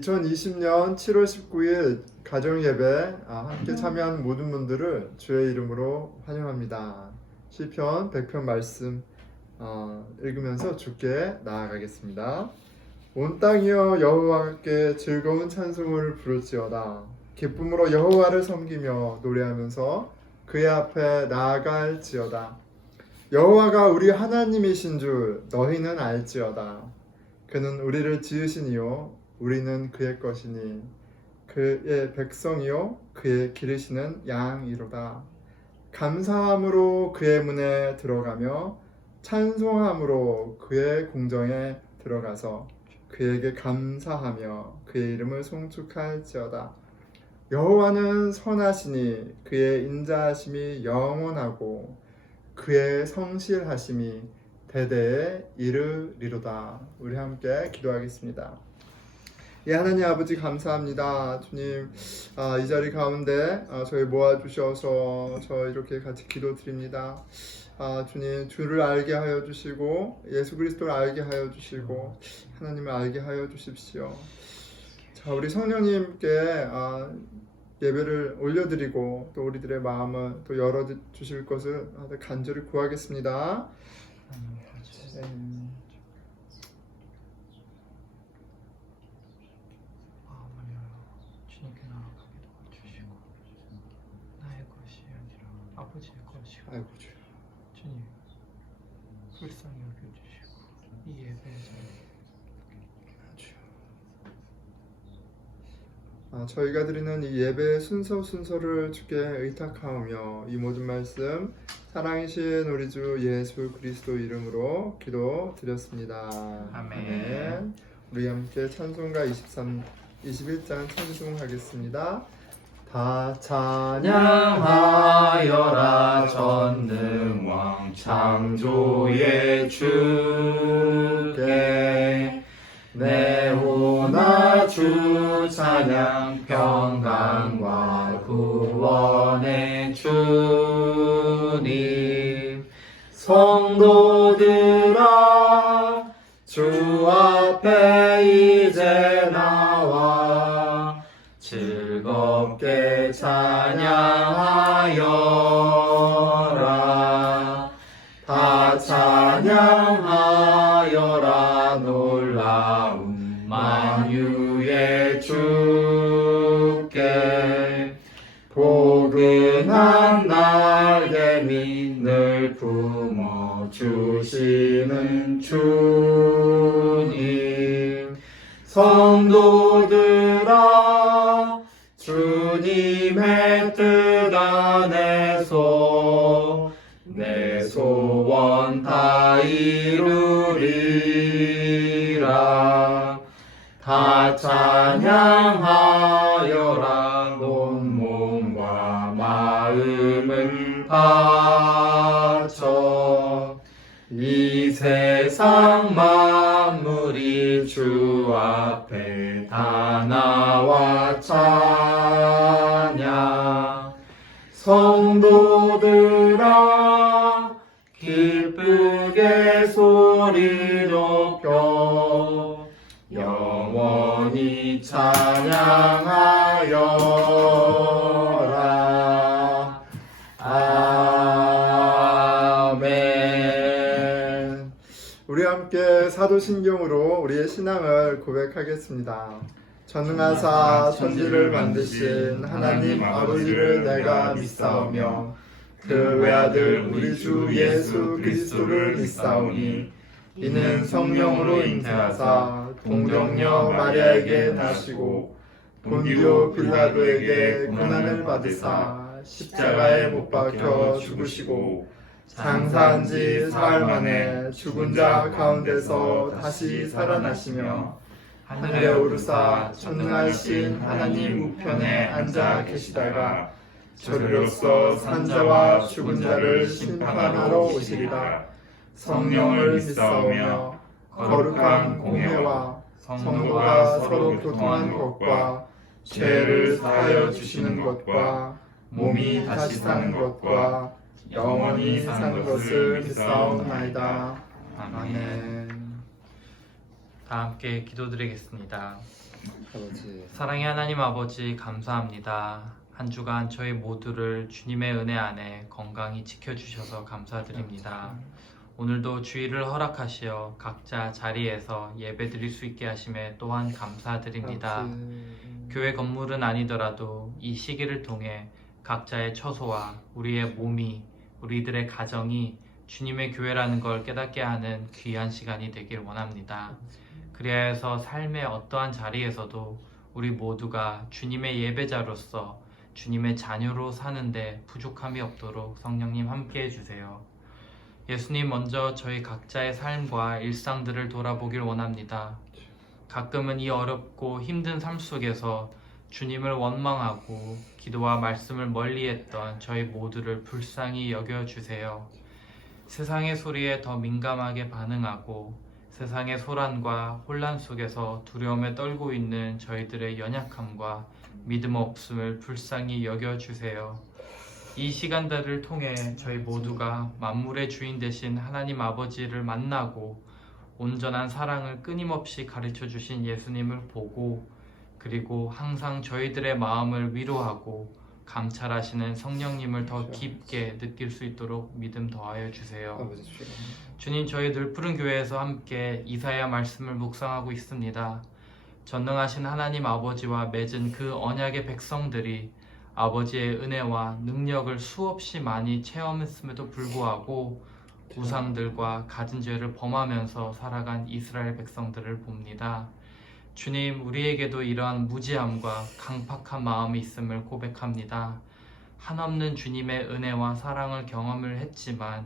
2020년 7월 19일 가정예배 함께 참여한 모든 분들을 주의 이름으로 환영합니다. 시편 100편 말씀 읽으면서 주께 나아가겠습니다. 온 땅이여 여호와께 즐거운 찬송을 부를지어다. 기쁨으로 여호와를 섬기며 노래하면서 그의 앞에 나아갈지어다. 여호와가 우리 하나님이신 줄 너희는 알지어다. 그는 우리를 지으시니요 우리는 그의 것이니 그의 백성이요 그의 기르시는 양이로다. 감사함으로 그의 문에 들어가며 찬송함으로 그의 궁정에 들어가서 그에게 감사하며 그의 이름을 송축할지어다. 여호와는 선하시니 그의 인자하심이 영원하고 그의 성실하심이 대대에 이르리로다. 우리 함께 기도하겠습니다. 예, 하나님 아버지 감사합니다. 주님, 이 자리 가운데 저희 모아주셔서 저 이렇게 같이 기도드립니다. 주님, 주를 알게 하여 주시고 예수 그리스도를 알게 하여 주시고 하나님을 알게 하여 주십시오. 자, 우리 성령님께 예배를 올려드리고 또 우리들의 마음을 또 열어주실 것을 간절히 구하겠습니다. 주님께 나아가게 도와주시고 나의 것이 아니라 아버지의 것이고 아이고 주여. 주님 불쌍히 여겨주시고 이 예배에 저희가 드리는 이 예배의 순서를 주께 의탁하오며 이 모든 말씀 사랑이신 우리 주 예수 그리스도 이름으로 기도드렸습니다. 아멘. 우리 함께 찬송가 21장 찬송하겠습니다. 다 찬양하여라 전능왕 창조의 주께 내오나 주 찬양 평강과 구원의 주님 성도들아 주 앞에 이제 나와 즐겁게 찬양하여라 다 찬양하여라 놀라운 만유의 주께 포근한 날개 늘 품어주시는 주님 성도들아 주님의 뜻 안에서 내 소원 다 이루리라 다 찬양하여라 온몸과 마음을 바쳐 이 세상 만물이 주 앞에 다 나와 찬양 성도들아 기쁘게 소리 높여 영원히 찬양하여라. 아멘. 우리 함께 사도신경으로 우리의 신앙을 고백하겠습니다. 전능하사 천지를 만드신 하나님 아버지를 내가 믿사오며 그 외아들 우리 주 예수 그리스도를 믿사오니 이는 성령으로 잉태하사 동정녀 마리아에게 나시고 본디오 빌라도에게 고난을 받으사 십자가에 못 박혀 죽으시고 장사한 지 사흘 만에 죽은 자 가운데서 다시 살아나시며 하늘에 오르사 전능하신 하나님 우편에 앉아 계시다가 저리로서 산자와 죽은 자를 심판하러 오시리라. 성령을 믿사오며 거룩한 공회와 성도가 서로 교통한 것과 죄를 사하여 주시는 것과 몸이 다시 사는 것과 영원히 사는 것을 믿사옵나이다. 아멘. 다 함께 기도드리겠습니다. 아버지 사랑의 하나님 아버지 감사합니다. 한 주간 저희 모두를 주님의 은혜 안에 건강히 지켜주셔서 감사드립니다. 오늘도 주의를 허락하시어 각자 자리에서 예배드릴 수 있게 하심에 또한 감사드립니다. 교회 건물은 아니더라도 이 시기를 통해 각자의 처소와 우리의 몸이, 우리들의 가정이 주님의 교회라는 걸 깨닫게 하는 귀한 시간이 되길 원합니다. 그리하여서 삶의 어떠한 자리에서도 우리 모두가 주님의 예배자로서 주님의 자녀로 사는데 부족함이 없도록 성령님 함께 해주세요. 예수님, 먼저 저희 각자의 삶과 일상들을 돌아보길 원합니다. 가끔은 이 어렵고 힘든 삶 속에서 주님을 원망하고 기도와 말씀을 멀리했던 저희 모두를 불쌍히 여겨주세요. 세상의 소리에 더 민감하게 반응하고 세상의 소란과 혼란 속에서 두려움에 떨고 있는 저희들의 연약함과 믿음 없음을 불쌍히 여겨주세요. 이 시간들을 통해 저희 모두가 만물의 주인 되신 하나님 아버지를 만나고 온전한 사랑을 끊임없이 가르쳐 주신 예수님을 보고, 그리고 항상 저희들의 마음을 위로하고 감찰하시는 성령님을 더 깊게 느낄 수 있도록 믿음 더하여 주세요. 아버지 주님 주님, 저희 늘푸른 교회에서 함께 이사야 말씀을 묵상하고 있습니다. 전능하신 하나님 아버지와 맺은 그 언약의 백성들이 아버지의 은혜와 능력을 수없이 많이 체험했음에도 불구하고 우상들과 갖은 죄를 범하면서 살아간 이스라엘 백성들을 봅니다. 주님, 우리에게도 이러한 무지함과 강팍한 마음이 있음을 고백합니다. 한없는 주님의 은혜와 사랑을 경험을 했지만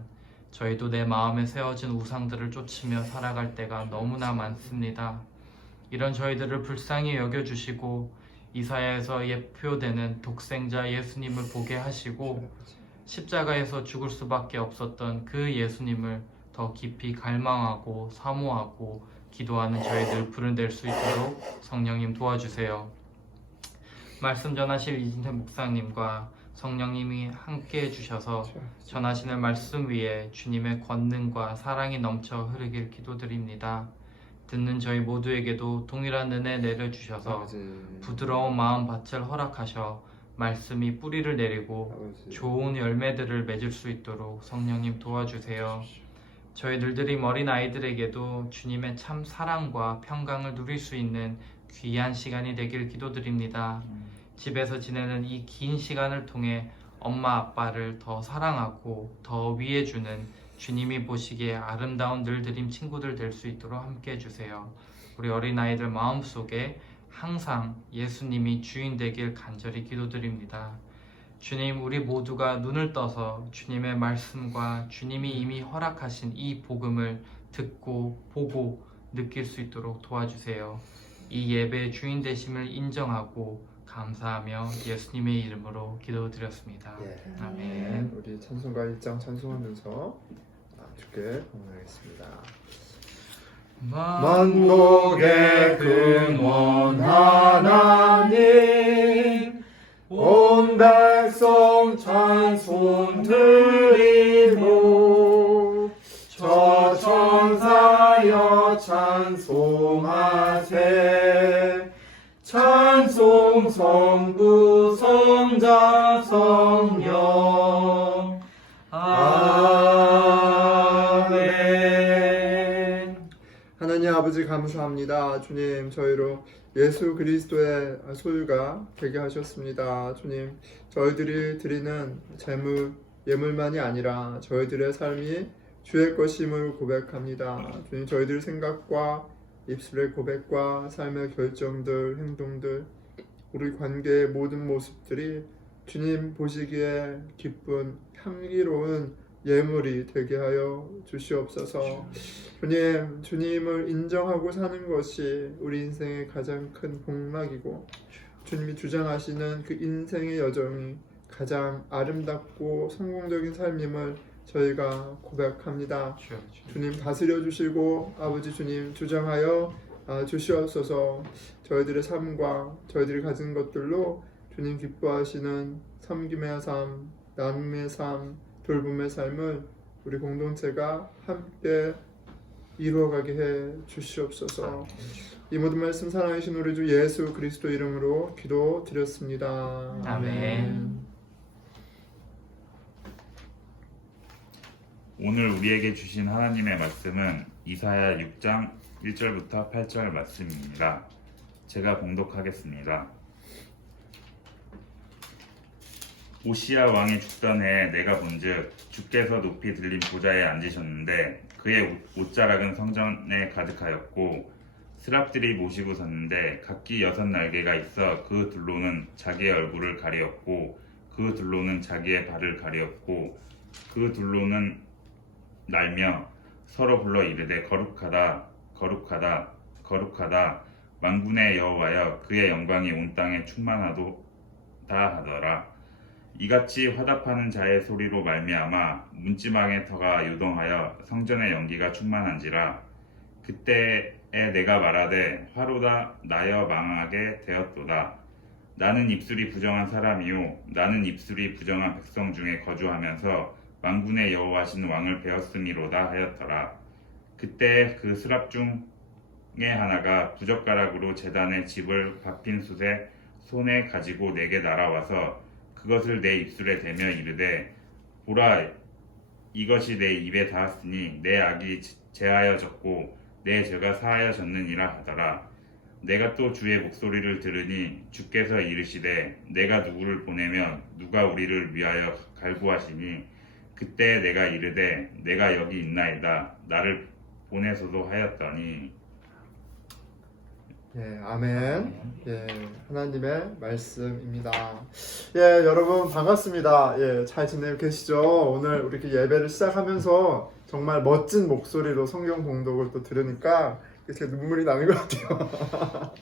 저희도 내 마음에 세워진 우상들을 쫓으며 살아갈 때가 너무나 많습니다. 이런 저희들을 불쌍히 여겨주시고 이사야에서 예표되는 독생자 예수님을 보게 하시고 십자가에서 죽을 수밖에 없었던 그 예수님을 더 깊이 갈망하고 사모하고 기도하는 저희들 부른될 수 있도록 성령님 도와주세요. 말씀 전하실 이진태 목사님과 성령님이 함께 해주셔서 전하시는 말씀 위에 주님의 권능과 사랑이 넘쳐 흐르길 기도드립니다. 듣는 저희 모두에게도 동일한 은혜 내려주셔서 부드러운 마음밭을 허락하셔 말씀이 뿌리를 내리고 좋은 열매들을 맺을 수 있도록 성령님 도와주세요. 저희 늘드림 어린 아이들에게도 주님의 참 사랑과 평강을 누릴 수 있는 귀한 시간이 되길 기도드립니다. 집에서 지내는 이 긴 시간을 통해 엄마 아빠를 더 사랑하고 더 위해주는 주님이 보시기에 아름다운 늘드림 친구들 될 수 있도록 함께 해주세요. 우리 어린아이들 마음속에 항상 예수님이 주인 되길 간절히 기도드립니다. 주님, 우리 모두가 눈을 떠서 주님의 말씀과 주님이 이미 허락하신 이 복음을 듣고 보고 느낄 수 있도록 도와주세요. 이 예배의 주인 되심을 인정하고 감사하며 예수님의 이름으로 기도드렸습니다. 아멘. 우리 찬송가 1장 찬송하면서 주께 공헌하겠습니다. 만국의 근원 하나님, 온 백성 찬송 드리고 저 천사여 찬송하세. 찬송 성부 성자 성령. 아멘. 하나님 아버지 감사합니다. 주님, 저희로 예수 그리스도의 소유가 되게 하셨습니다. 주님, 저희들이 드리는 재물, 예물만이 아니라 저희들의 삶이 주의 것임을 고백합니다. 주님, 저희들 생각과 입술의 고백과 삶의 결정들, 행동들, 우리 관계의 모든 모습들이 주님 보시기에 기쁜 향기로운 예물이 되게 하여 주시옵소서. 주님, 주님을 인정하고 사는 것이 우리 인생의 가장 큰 복락이고 주님이 주장하시는 그 인생의 여정이 가장 아름답고 성공적인 삶임을 저희가 고백합니다. 주님 다스려 주시고 아버지 주님 주장하여 주시옵소서. 저희들의 삶과 저희들이 가진 것들로 주님 기뻐하시는 섬김의 삶, 나눔의 삶, 돌봄의 삶을 우리 공동체가 함께 이루어가게 해 주시옵소서. 이 모든 말씀 사랑하신 우리 주 예수 그리스도 이름으로 기도드렸습니다. 아멘. 오늘 우리에게 주신 하나님의 말씀은 이사야 6장 1절부터 8절 말씀입니다. 제가 봉독하겠습니다. 오시야 왕이 죽던 해에 내가 본즉 주께서 높이 들린 보좌에 앉으셨는데 그의 옷자락은 성전에 가득하였고 스랍들이 모시고 섰는데 각기 6날개가 있어 그 둘로는 자기의 얼굴을 가리었고 그 둘로는 자기의 발을 가리었고 그 둘로는 날며 서로 불러 이르되 거룩하다 거룩하다 거룩하다 만군의 여호와여 그의 영광이 온 땅에 충만하도다 하더라. 이같이 화답하는 자의 소리로 말미암아 문지방의 터가 요동하여 성전의 연기가 충만한지라. 그때에 내가 말하되 화로다 나여 망하게 되었도다. 나는 입술이 부정한 사람이요 나는 입술이 부정한 백성 중에 거주하면서 만군의 여호와신 왕을 배웠음이로다 하였더라. 그때 그 스랍 중에 하나가 부젓가락으로 제단의 집을 밟힌 숯에 손에 가지고 내게 날아와서 그것을 내 입술에 대며 이르되 보라 이것이 내 입에 닿았으니 내 악이 제하여졌고 내 죄가 사하여졌느니라 하더라. 내가 또 주의 목소리를 들으니 주께서 이르시되 내가 누구를 보내면 누가 우리를 위하여 갈구하시니 그때 내가 이르되 내가 여기 있나이다 나를 보내소서 하였더니. 예, 아멘. 예, 하나님의 말씀입니다. 예, 여러분 반갑습니다. 예, 잘 지내고 계시죠? 오늘 이렇게 예배를 시작하면서 정말 멋진 목소리로 성경 봉독을 또 들으니까 이렇게 눈물이 나는 것 같아요.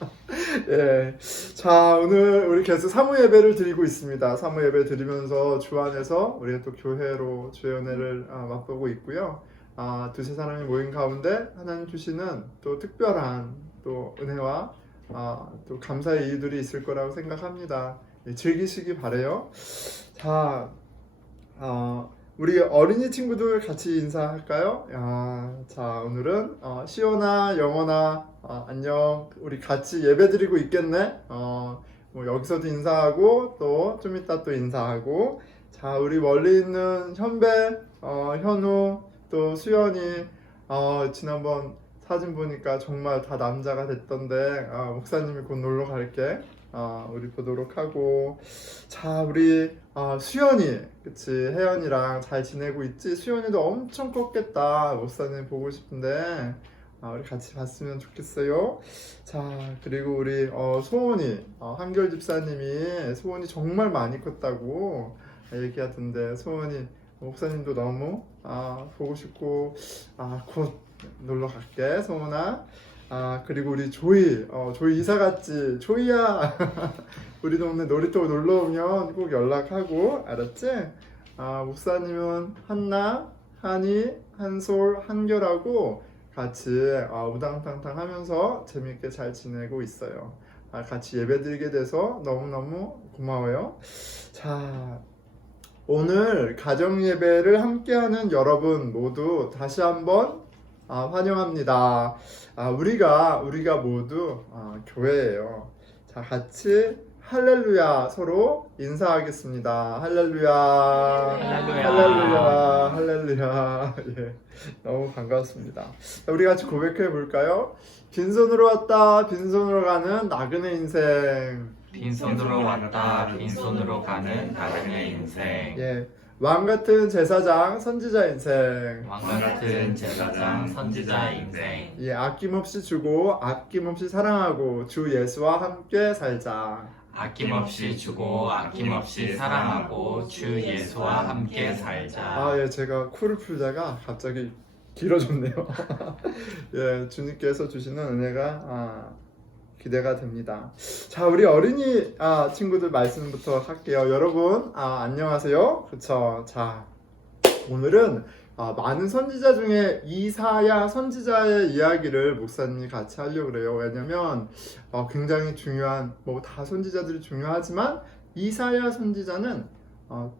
예, 자 오늘 우리 계속 사무 예배를 드리고 있습니다. 사무 예배 드리면서 주 안에서 우리가 또 교회로 주의 은혜를 맛보고 있고요. 두세 사람이 모인 가운데 하나님 주시는 또 특별한 또 은혜와 또 감사의 이유들이 있을 거라고 생각합니다. 예, 즐기시기 바래요. 자, 우리 어린이 친구들 같이 인사할까요? 자, 오늘은 시온아, 영원아, 안녕. 우리 같이 예배드리고 있겠네. 뭐 여기서도 인사하고 또 좀 이따 또 인사하고. 자, 우리 멀리 있는 현배, 현우, 또 수연이 지난번 사진 보니까 정말 다 남자가 됐던데 목사님이 곧 놀러 갈게. 우리 보도록 하고. 자 우리 수연이 그치 혜연이랑 잘 지내고 있지? 수연이도 엄청 컸겠다. 목사님 보고 싶은데 우리 같이 봤으면 좋겠어요. 자 그리고 우리 소원이 한결 집사님이 소원이 정말 많이 컸다고 얘기하던데 소원이 목사님도 너무 보고 싶고 곧 놀러 갈게 소원아. 그리고 우리 조이 조이 이사 갔지? 조이야 우리 동네 놀이터 놀러 오면 꼭 연락하고 알았지? 목사님은 한나, 한이, 한솔, 한결하고 같이 우당탕탕 하면서 재밌게 잘 지내고 있어요. 같이 예배드리게 돼서 너무너무 고마워요. 자 오늘 가정예배를 함께하는 여러분 모두 다시 한번 환영합니다. 우리가 모두 교회예요. 자, 같이 할렐루야 서로 인사하겠습니다. 할렐루야. 할렐루야. 할렐루야. 할렐루야. 예, 너무 반갑습니다. 자, 우리 같이 고백해 볼까요? 빈손으로 왔다 빈손으로 가는 나그네 인생. 빈손으로 왔다 빈손으로 가는 나그네 인생. 예, 왕 같은 제사장 선지자 인생. 왕 같은 제사장 선지자 인생. 예, 아낌없이 주고 아낌없이 사랑하고 주 예수와 함께 살자. 아낌없이 주고 아낌없이 사랑하고 주 예수와 함께 살자. 예, 제가 코를 풀다가 갑자기 길어졌네요. 예, 주님께서 주시는 은혜가 기대가 됩니다. 자, 우리 어린이 친구들 말씀부터 할게요. 여러분, 안녕하세요. 그쵸? 자, 오늘은 많은 선지자 중에 이사야 선지자의 이야기를 목사님이 같이 하려고 그래요. 왜냐면 굉장히 중요한, 뭐 다 선지자들이 중요하지만 이사야 선지자는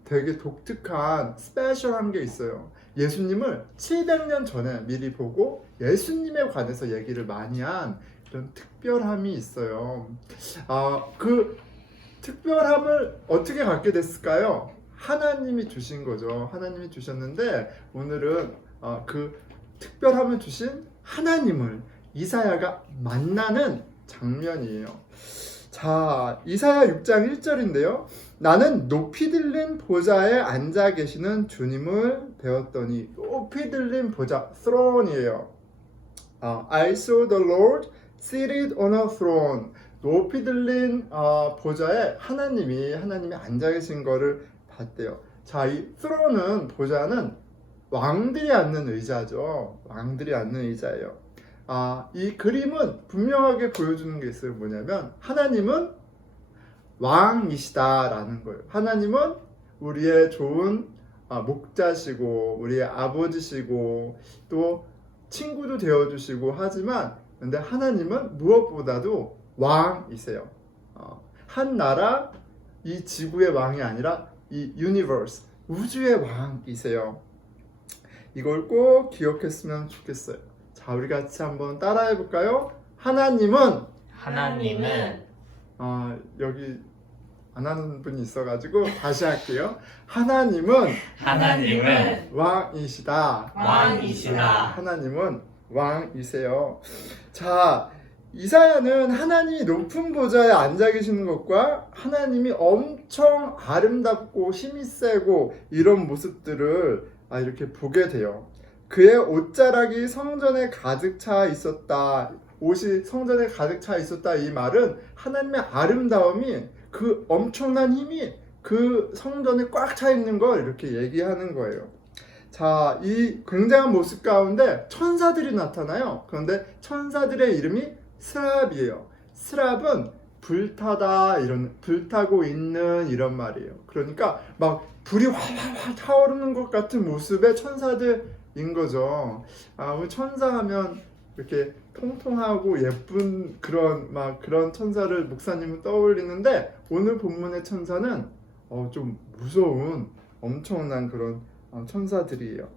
되게 독특한 스페셜한 게 있어요. 예수님을 700년 전에 미리 보고 예수님에 관해서 얘기를 많이 한 그런 특별함이 있어요. 그 특별함을 어떻게 갖게 됐을까요? 하나님이 주신 거죠. 하나님이 주셨는데 오늘은 그 특별함을 주신 하나님을 이사야가 만나는 장면이에요. 자, 이사야 6장 1절인데요. 나는 높이 들린 보좌에 앉아 계시는 주님을 배웠더니, 높이 들린 보좌, throne이에요. I saw the Lord seated on a throne. 높이 들린 보좌에 하나님이 앉아 계신 거를 봤대요. 자, 이 throne은, 보좌는 왕들이 앉는 의자죠. 왕들이 앉는 의자예요. 이 그림은 분명하게 보여주는 게 있어요. 뭐냐면 하나님은 왕이시다라는 거예요. 하나님은 우리의 좋은 목자시고 우리의 아버지시고 또 친구도 되어주시고 하지만 근데 하나님은 무엇보다도 왕이세요. 한 나라, 이 지구의 왕이 아니라 이 유니버스, 우주의 왕이세요. 이걸 꼭 기억했으면 좋겠어요. 자, 우리 같이 한번 따라해 볼까요? 하나님은 여기 안 하는 분이 있어가지고 다시 할게요. 하나님은 왕이시다. 하나님은 왕이세요. 자, 이사야는 하나님이 높은 보좌에 앉아 계시는 것과 하나님이 엄청 아름답고 힘이 세고 이런 모습들을 이렇게 보게 돼요. 그의 옷자락이 성전에 가득 차 있었다. 옷이 성전에 가득 차 있었다. 이 말은 하나님의 아름다움이 그 엄청난 힘이 그 성전에 꽉 차 있는 걸 이렇게 얘기하는 거예요. 자, 이 굉장한 모습 가운데 천사들이 나타나요. 그런데 천사들의 이름이 스랍이에요. 스랍은 불타다, 이런 불타고 있는 이런 말이에요. 그러니까 막 불이 활활활 타오르는 것 같은 모습의 천사들인 거죠. 우리 천사하면 이렇게 통통하고 예쁜 그런 천사를 목사님은 떠올리는데 오늘 본문의 천사는 좀 무서운 엄청난 그런 천사들이에요.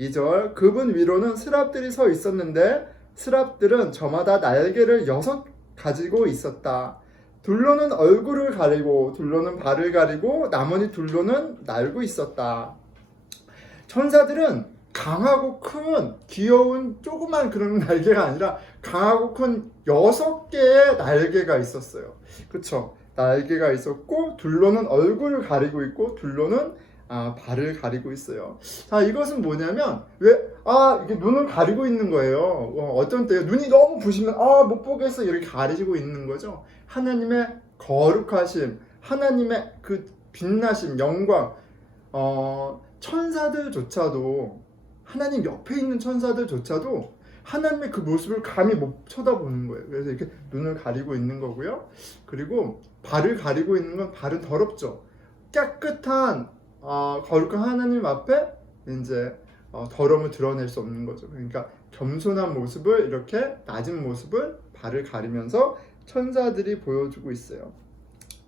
2절, 그분 위로는 스랍들이 서 있었는데 스랍들은 저마다 날개를 6 가지고 있었다. 둘로는 얼굴을 가리고 둘로는 발을 가리고 나머지 둘로는 날고 있었다. 천사들은 강하고 큰 귀여운 조그만 그런 날개가 아니라 강하고 큰 6개의 날개가 있었어요. 그쵸? 날개가 있었고 둘로는 얼굴을 가리고 있고 둘로는 발을 가리고 있어요. 자, 이것은 뭐냐면 이게 눈을 가리고 있는 거예요. 어떤 때요 눈이 너무 부시면 못 보겠어 이렇게 가리고 있는 거죠. 하나님의 거룩하심, 하나님의 그 빛나심, 영광, 천사들조차도 하나님 옆에 있는 천사들조차도 하나님의 그 모습을 감히 못 쳐다보는 거예요. 그래서 이렇게 눈을 가리고 있는 거고요. 그리고 발을 가리고 있는 건 발은 더럽죠. 깨끗한 거룩한 하나님 앞에 이제 더러움을 드러낼 수 없는 거죠. 그러니까 겸손한 모습을 이렇게 낮은 모습을 발을 가리면서 천사들이 보여주고 있어요.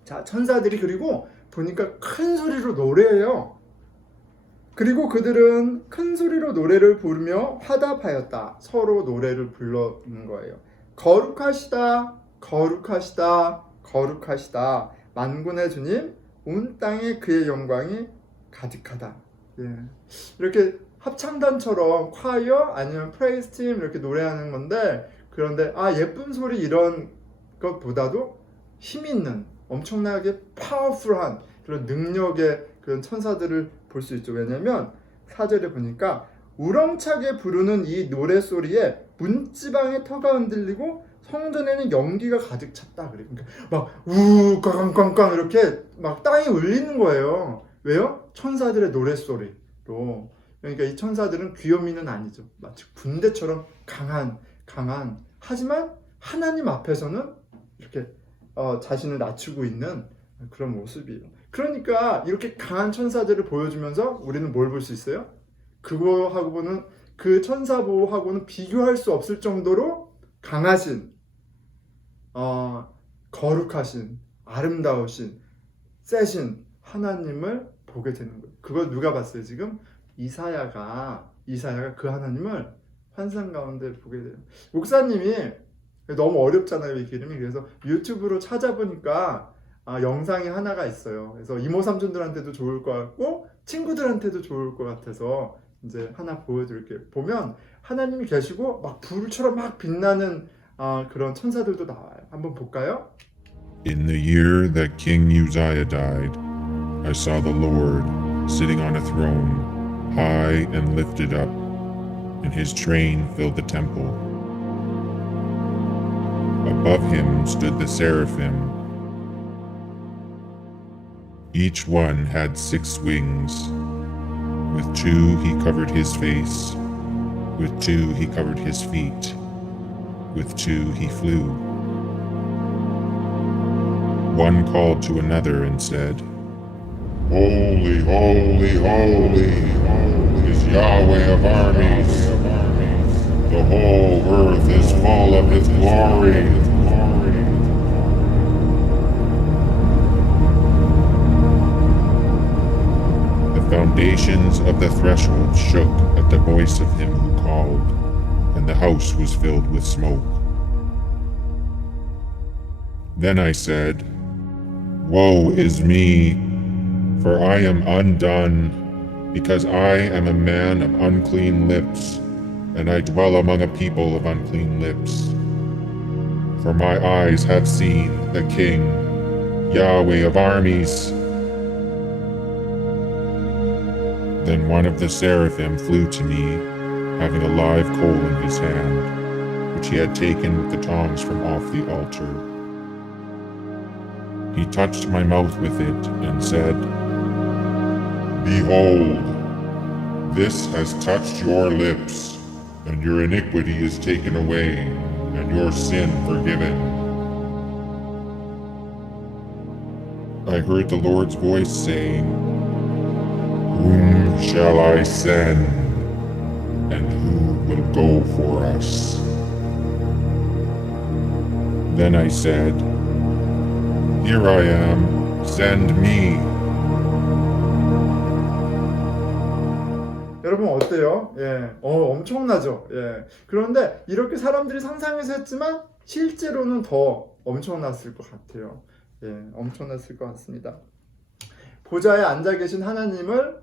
자, 천사들이 그리고 보니까 큰 소리로 노래해요. 그리고 그들은 큰 소리로 노래를 부르며 화답하였다. 서로 노래를 부르는 거예요. 거룩하시다, 거룩하시다, 거룩하시다. 만군의 주님, 온 땅에 그의 영광이 가득하다. 이렇게 합창단처럼 콰이어 아니면 프레이즈 팀 이렇게 노래하는 건데, 그런데 예쁜 소리 이런 것보다도 힘 있는 엄청나게 파워풀한 그런 능력의 그런 천사들을 볼 수 있죠. 왜냐면 4절에 보니까 우렁차게 부르는 이 노래소리에 문지방의 터가 흔들리고 성전에는 연기가 가득 찼다. 그러니까 막 꽝꽝꽝꽝 이렇게 막 땅이 울리는 거예요. 왜요? 천사들의 노래소리로. 그러니까 이 천사들은 귀요미는 아니죠. 마치 군대처럼 강한 하지만 하나님 앞에서는 이렇게 자신을 낮추고 있는 그런 모습이에요. 그러니까 이렇게 강한 천사들을 보여주면서 우리는 뭘 볼 수 있어요? 그거하고는, 그 천사보호하고는 비교할 수 없을 정도로 강하신, 거룩하신, 아름다우신, 세신 하나님을 보게 되는 거예요. 그걸 누가 봤어요? 지금 이사야가 그 하나님을 환상 가운데 보게 돼요. 목사님이 너무 어렵잖아요, 이 이름이. 그래서 유튜브로 찾아보니까 영상이 하나가 있어요. 그래서 이모 삼촌들한테도 좋을 것 같고 친구들한테도 좋을 것 같아서 이제 하나 보여드릴게요. 보면 하나님이 계시고 막 불처럼 막 빛나는 그런 천사들도 나와요. 한번 볼까요? In the year that King Uzziah died, I saw the Lord sitting on a throne, high and lifted up, and his train filled the temple. Above him stood the seraphim. Each one had 6 wings. With 2 he covered his face, with 2 he covered his feet, with 2 he flew. One called to another and said, Holy, holy, holy, is Yahweh of armies. The whole earth is full of his glory. The foundations of the threshold shook at the voice of him who called, and the house was filled with smoke. Then I said, Woe is me, for I am undone, because I am a man of unclean lips, and I dwell among a people of unclean lips. For my eyes have seen the King, Yahweh of armies. Then one of the seraphim flew to me, having a live coal in his hand, which he had taken with the tongs from off the altar. He touched my mouth with it and said, Behold, this has touched your lips, and your iniquity is taken away, and your sin forgiven. I heard the Lord's voice saying, Whom shall I send, and who will go for us? Then I said, Here I am, send me. 여러분 어때요? 엄청나죠? 그런데 이렇게 사람들이 상상해서 했지만 실제로는 더 엄청났을 것 같아요. 엄청났을 것 같습니다. 보좌에 앉아 계신 하나님을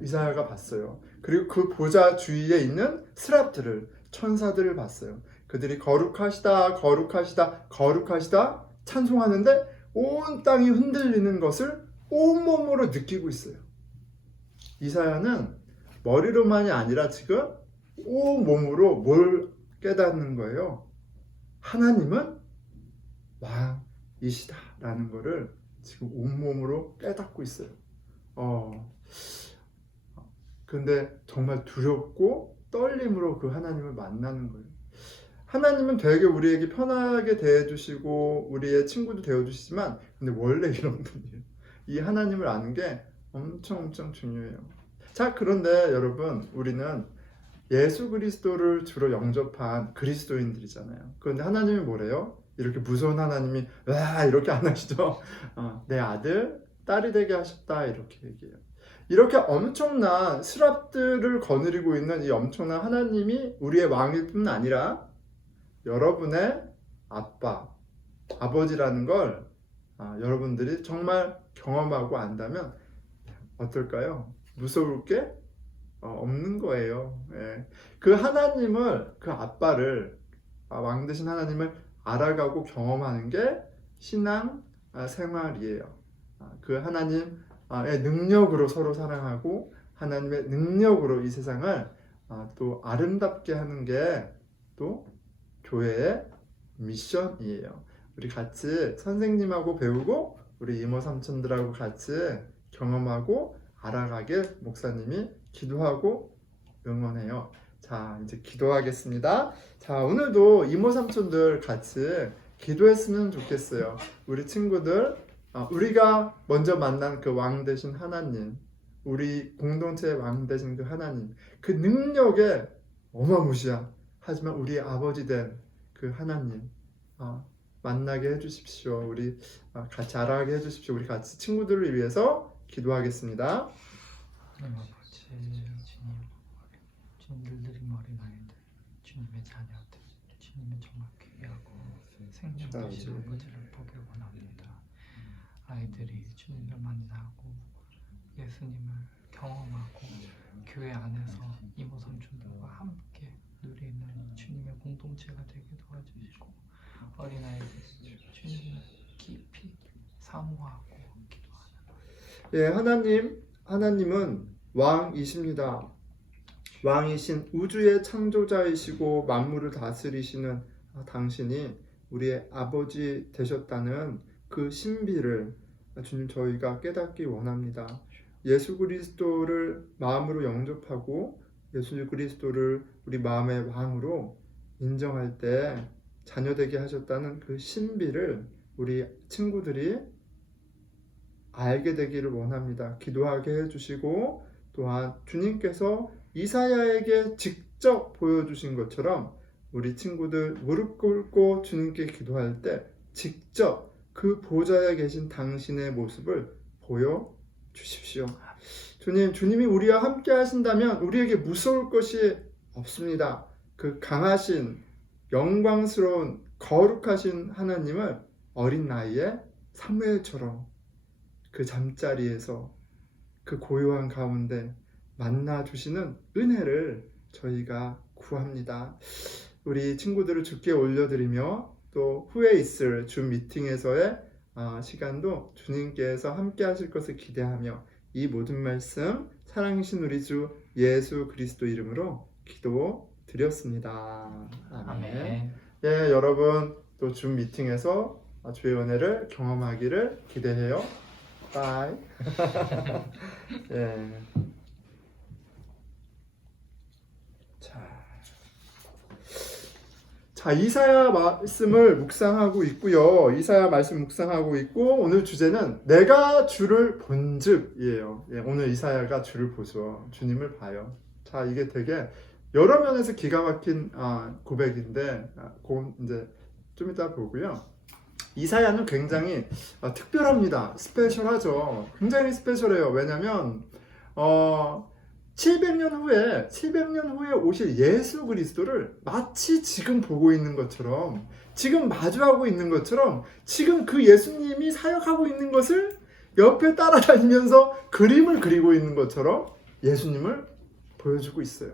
이사야가 봤어요. 그리고 그 보좌 주위에 있는 스랍들을, 천사들을 봤어요. 그들이 거룩하시다, 거룩하시다, 거룩하시다 찬송하는데 온 땅이 흔들리는 것을 온몸으로 느끼고 있어요. 이사야는 머리로만이 아니라 지금 온몸으로 뭘 깨닫는 거예요? 하나님은 왕이시다라는 거를 지금 온몸으로 깨닫고 있어요. 근데 정말 두렵고 떨림으로 그 하나님을 만나는 거예요. 하나님은 되게 우리에게 편하게 대해주시고 우리의 친구도 되어주시지만 근데 원래 이런 분이에요. 이 하나님을 아는 게 엄청 중요해요. 자, 그런데 여러분 우리는 예수 그리스도를 주로 영접한 그리스도인들이잖아요. 그런데 하나님이 뭐래요? 이렇게 무서운 하나님이 이렇게 안 하시죠? 내 아들, 딸이 되게 하셨다 이렇게 얘기해요. 이렇게 엄청난 스랍들을 거느리고 있는 이 엄청난 하나님이 우리의 왕일 뿐 아니라 여러분의 아버지라는 걸 여러분들이 정말 경험하고 안다면 어떨까요? 무서울 게 없는 거예요. 그 하나님을, 그 아빠를, 왕 되신 하나님을 알아가고 경험하는 게 신앙 생활이에요. 그 하나님의 능력으로 서로 사랑하고 하나님의 능력으로 이 세상을 또 아름답게 하는 게 또 교회의 미션이에요. 우리 같이 선생님하고 배우고 우리 이모 삼촌들하고 같이 경험하고 알아가길 목사님이 기도하고 응원해요. 자, 이제 기도하겠습니다. 자, 오늘도 이모 삼촌들 같이 기도했으면 좋겠어요. 우리 친구들, 우리가 먼저 만난 그 왕 되신 하나님, 우리 공동체의 왕 되신 그 하나님, 그 능력에 어마무시한 하지만 우리의 아버지 된 그 하나님 만나게 해주십시오. 우리 같이 알아가게 해주십시오. 우리 같이 친구들을 위해서 기도하겠습니다. 아버지, 주님, 주님들이 어린아이들, 주님의 자녀들, 주님의 정확히 포기하고 생명 되신 아버지를 보길 원합니다. 아이들이 주님을 만나고 예수님을 경험하고 교회 안에서 이모 삼촌들과 함께 누리는 주님의 공동체가 되게 도와주시고 어린아이들이 주님을 깊이 사모하고 기도하는 예, 하나님은 왕이십니다. 왕이신 우주의 창조자이시고 만물을 다스리시는 당신이 우리의 아버지 되셨다는 그 신비를 주님 저희가 깨닫기 원합니다. 예수 그리스도를 마음으로 영접하고 예수 그리스도를 우리 마음의 왕으로 인정할 때 자녀되게 하셨다는 그 신비를 우리 친구들이 알게 되기를 원합니다. 기도하게 해주시고 또한 주님께서 이사야에게 직접 보여주신 것처럼 우리 친구들 무릎 꿇고 주님께 기도할 때 직접 그 보좌에 계신 당신의 모습을 보여주십시오. 주님이 우리와 함께 하신다면 우리에게 무서울 것이 없습니다. 그 강하신 영광스러운 거룩하신 하나님을 어린 나이에 사무엘처럼 그 잠자리에서 그 고요한 가운데 만나 주시는 은혜를 저희가 구합니다. 우리 친구들을 주께 올려드리며 또 후에 있을 주 미팅에서의 시간도 주님께서 함께 하실 것을 기대하며 이 모든 말씀 사랑이신 우리 주 예수 그리스도 이름으로 기도드렸습니다. 아멘. 아멘. 예, 여러분 또 주 미팅에서 주의 은혜를 경험하기를 기대해요. 바이. 예. 자, 이사야 말씀을 묵상하고 있고요. 이사야 말씀 묵상하고 있고 오늘 주제는 내가 주를 본즉이에요. 예, 오늘 이사야가 주를 보죠. 주님을 봐요. 자, 이게 되게 여러 면에서 기가 막힌 고백인데 그건 이제 좀 이따 보고요. 이사야는 굉장히 특별합니다. 스페셜하죠. 굉장히 스페셜해요. 왜냐면 700년 후에 오실 예수 그리스도를 마치 지금 보고 있는 것처럼 지금 마주하고 있는 것처럼 지금 그 예수님이 사역하고 있는 것을 옆에 따라다니면서 그림을 그리고 있는 것처럼 예수님을 보여주고 있어요.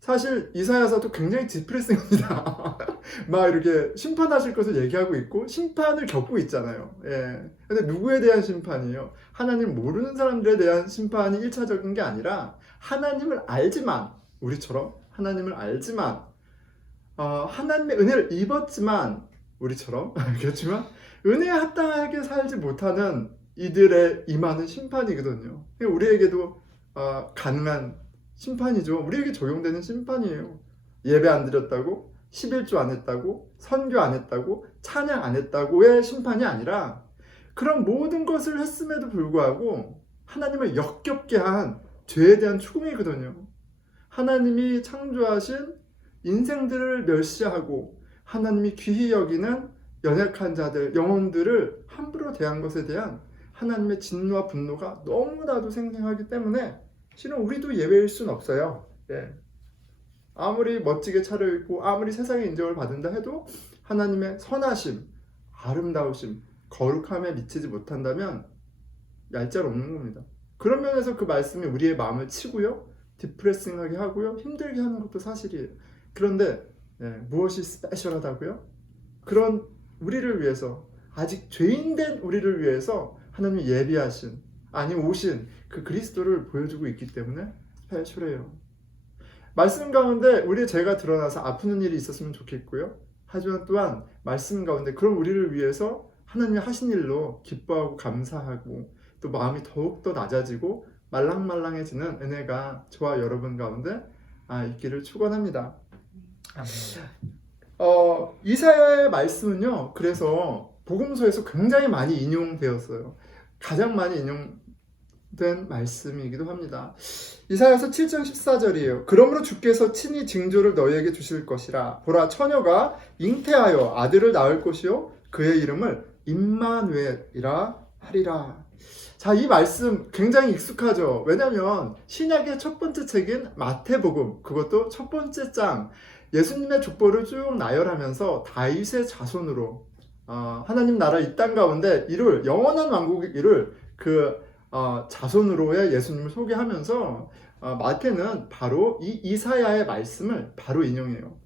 사실 이사야서도 굉장히 디프레싱합니다. 막 이렇게 심판하실 것을 얘기하고 있고 심판을 겪고 있잖아요. 예. 근데 누구에 대한 심판이에요? 하나님 모르는 사람들에 대한 심판이 1차적인 게 아니라 하나님을 알지만 우리처럼 하나님을 알지만 하나님의 은혜를 입었지만 우리처럼 그렇지만 은혜에 합당하게 살지 못하는 이들의 임하는 심판이거든요. 우리에게도 가능한 심판이죠. 우리에게 적용되는 심판이에요. 예배 안 드렸다고, 11조 안 했다고, 선교 안 했다고, 찬양 안 했다고의 심판이 아니라 그런 모든 것을 했음에도 불구하고 하나님을 역겹게 한 죄에 대한 추궁이거든요. 하나님이 창조하신 인생들을 멸시하고 하나님이 귀히 여기는 연약한 자들, 영혼들을 함부로 대한 것에 대한 하나님의 진노와 분노가 너무나도 생생하기 때문에 실은 우리도 예외일 순 없어요. 예. 아무리 멋지게 차려입고 아무리 세상의 인정을 받는다 해도 하나님의 선하심, 아름다우심, 거룩함에 미치지 못한다면 얄짤 없는 겁니다. 그런 면에서 그 말씀이 우리의 마음을 치고요, 디프레싱하게 하고요, 힘들게 하는 것도 사실이에요. 그런데 무엇이 스페셜하다고요? 그런 우리를 위해서, 아직 죄인된 우리를 위해서 하나님이 예비하신, 아니 오신 그 그리스도를 보여주고 있기 때문에 스페셜해요. 말씀 가운데 우리의 죄가 드러나서 아프는 일이 있었으면 좋겠고요. 하지만 또한 말씀 가운데 그런 우리를 위해서 하나님이 하신 일로 기뻐하고 감사하고 또 마음이 더욱더 낮아지고 말랑말랑해지는 은혜가 저와 여러분 가운데 있기를 축원합니다. 이사야의 말씀은요, 그래서 복음서에서 굉장히 많이 인용되었어요. 가장 많이 인용된 말씀이기도 합니다. 이사야서 7장 14절이에요. 그러므로 주께서 친히 징조를 너희에게 주실 것이라. 보라, 처녀가 잉태하여 아들을 낳을 것이요 그의 이름을 임마누엘이라 하리라. 자, 이 말씀 굉장히 익숙하죠. 왜냐하면 신약의 첫 번째 책인 마태복음, 그것도 첫 번째 장, 예수님의 족보를 쭉 나열하면서 다윗의 자손으로 하나님 나라 이 땅 가운데 이룰 영원한 왕국을 이룰 그 자손으로의 예수님을 소개하면서 마태는 바로 이 이사야의 말씀을 바로 인용해요.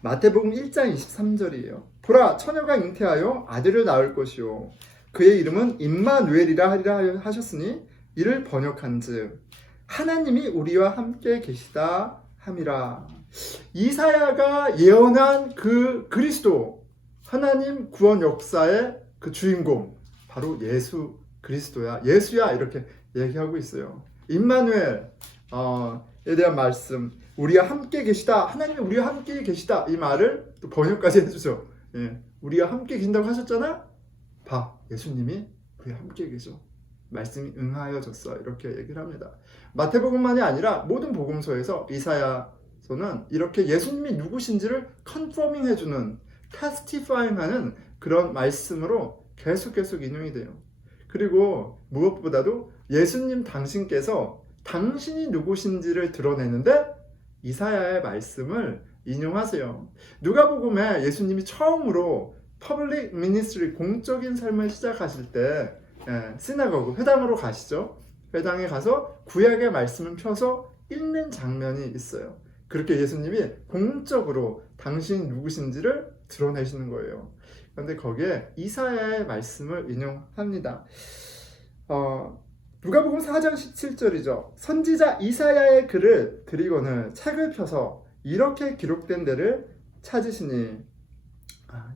마태복음 1장 23절이에요. 보라, 처녀가 잉태하여 아들을 낳을 것이요 그의 이름은 임마누엘이라 하리라 하셨으니 이를 번역한즉 하나님이 우리와 함께 계시다 함이라. 이사야가 예언한 그 그리스도, 하나님 구원 역사의 그 주인공, 바로 예수 그리스도야, 예수야, 이렇게 얘기하고 있어요. 임마누엘에 대한 말씀, 우리와 함께 계시다, 하나님이 우리와 함께 계시다, 이 말을 또 번역까지 해주죠. 예, 우리와 함께 계신다고 하셨잖아? 봐, 예수님이 우리와 함께 계셔. 말씀이 응하여졌어. 이렇게 얘기를 합니다. 마태복음만이 아니라 모든 복음서에서 이사야서는 이렇게 예수님이 누구신지를 컨퍼밍 해주는, 테스티파잉 하는 그런 말씀으로 계속 인용이 돼요. 그리고 무엇보다도 예수님 당신께서 당신이 누구신지를 드러내는데 이사야의 말씀을 인용하세요. 누가복음에 예수님이 처음으로 퍼블릭 미니스트리, 공적인 삶을 시작하실 때 시나고그, 회당으로 가시죠. 회당에 가서 구약의 말씀을 펴서 읽는 장면이 있어요. 그렇게 예수님이 공적으로 당신이 누구신지를 드러내시는 거예요. 그런데 거기에 이사야의 말씀을 인용합니다. 누가복음 4장 17절이죠. 선지자 이사야의 글을 드리고는 책을 펴서 이렇게 기록된 데를 찾으시니,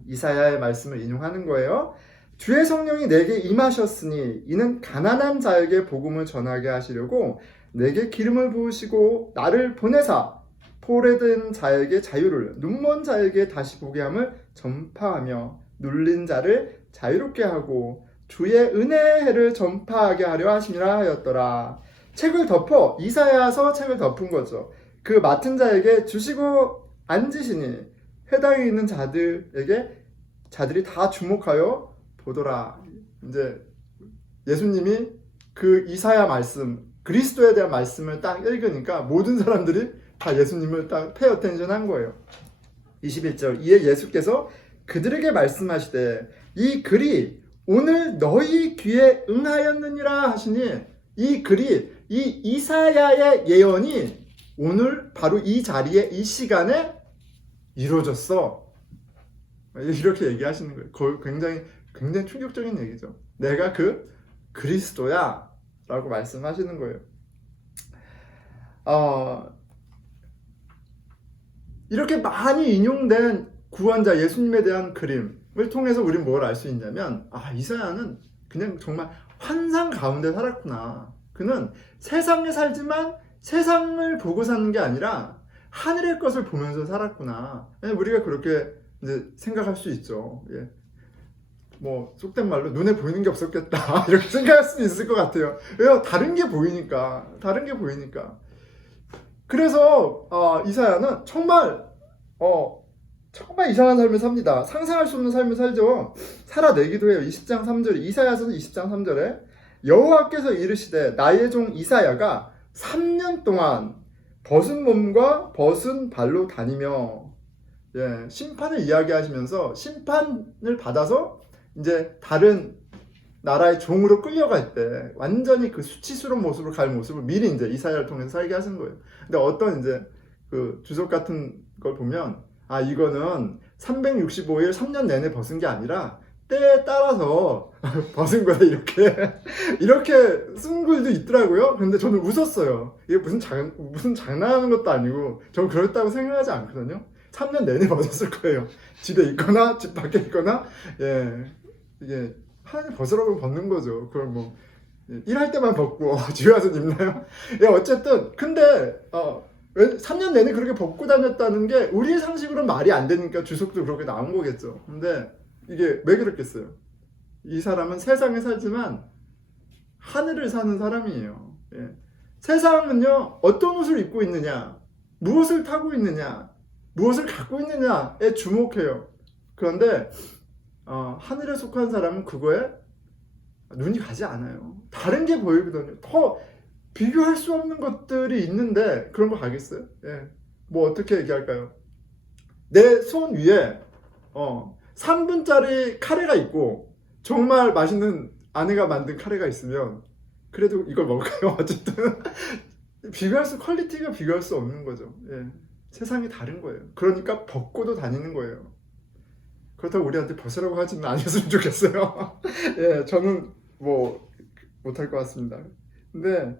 이사야의 말씀을 인용하는 거예요. 주의 성령이 내게 임하셨으니 이는 가난한 자에게 복음을 전하게 하시려고 내게 기름을 부으시고 나를 보내사 포로된 자에게 자유를, 눈먼 자에게 다시 보게 함을 전파하며 눌린 자를 자유롭게 하고 주의 은혜의 해를 전파하게 하려 하심이라 하였더라. 책을 덮어, 이사야서 책을 덮은 거죠. 그 맡은 자에게 주시고 앉으시니 회당에 있는 자들이 다 주목하여 보더라. 이제 예수님이 그 이사야 말씀, 그리스도에 대한 말씀을 딱 읽으니까 모든 사람들이 다 예수님을 딱 페이 어텐션 한 거예요. 21절, 이에 예수께서 그들에게 말씀하시되 이 글이 오늘 너희 귀에 응하였느니라 하시니, 이 글이, 이 이사야의 예언이 오늘 바로 이 자리에, 이 시간에 이루어졌어. 이렇게 얘기하시는 거예요. 굉장히 충격적인 얘기죠. 내가 그 그리스도야 라고 말씀하시는 거예요. 이렇게 많이 인용된 구원자 예수님에 대한 그림을 통해서 우리는 뭘 알 수 있냐면, 이사야는 그냥 정말 환상 가운데 살았구나. 그는 세상에 살지만 세상을 보고 사는 게 아니라 하늘의 것을 보면서 살았구나. 우리가 그렇게 이제 생각할 수 있죠. 예. 뭐 속된 말로 눈에 보이는 게 없었겠다 이렇게 생각할 수도 있을 것 같아요. 왜요? 다른 게 보이니까. 그래서 이사야는 정말 이상한 삶을 삽니다. 상상할 수 없는 삶을 살죠. 살아내기도 해요. 20장 3절에, 이사야서 20장 3절에 여호와께서 이르시되 나의 종 이사야가 3년 동안 벗은 몸과 벗은 발로 다니며, 심판을 이야기하시면서 심판을 받아서 이제 다른 나라의 종으로 끌려갈 때 완전히 그 수치스러운 모습으로 갈 모습을 미리 이제 이사야를 통해서 살게 하신 거예요. 근데 어떤 이제 그 주석 같은 걸 보면, 이거는 365일 3년 내내 벗은 게 아니라 때에 따라서 벗은 거다, 이렇게 쓴 글도 있더라고요. 근데 저는 웃었어요. 이게 무슨 장난하는 것도 아니고 저는 그렇다고 생각하지 않거든요. 3년 내내 벗었을 거예요. 집에 있거나 집 밖에 있거나. 이게 하나님 벗으라고 벗는 거죠. 그럼 뭐 일할 때만 벗고 집에 와서 입나요? 어쨌든 근데 3년 내내 그렇게 벗고 다녔다는 게 우리의 상식으로는 말이 안 되니까 주석도 그렇게 나온 거겠죠. 근데 이게 왜 그랬겠어요? 이 사람은 세상에 살지만 하늘을 사는 사람이에요. 세상은요, 어떤 옷을 입고 있느냐, 무엇을 타고 있느냐, 무엇을 갖고 있느냐에 주목해요. 그런데 하늘에 속한 사람은 그거에 눈이 가지 않아요. 다른 게 보이거든요. 더 비교할 수 없는 것들이 있는데 그런 거 가겠어요? 뭐 어떻게 얘기할까요? 내 손 위에 3분짜리 카레가 있고 정말 맛있는 아내가 만든 카레가 있으면 그래도 이걸 먹을까요? 어쨌든 퀄리티가 비교할 수 없는 거죠. 예. 세상이 다른 거예요. 그러니까 벗고도 다니는 거예요. 그렇다고 우리한테 벗으라고 하지는 않았으면 좋겠어요. 예, 저는 뭐 못할 것 같습니다. 근데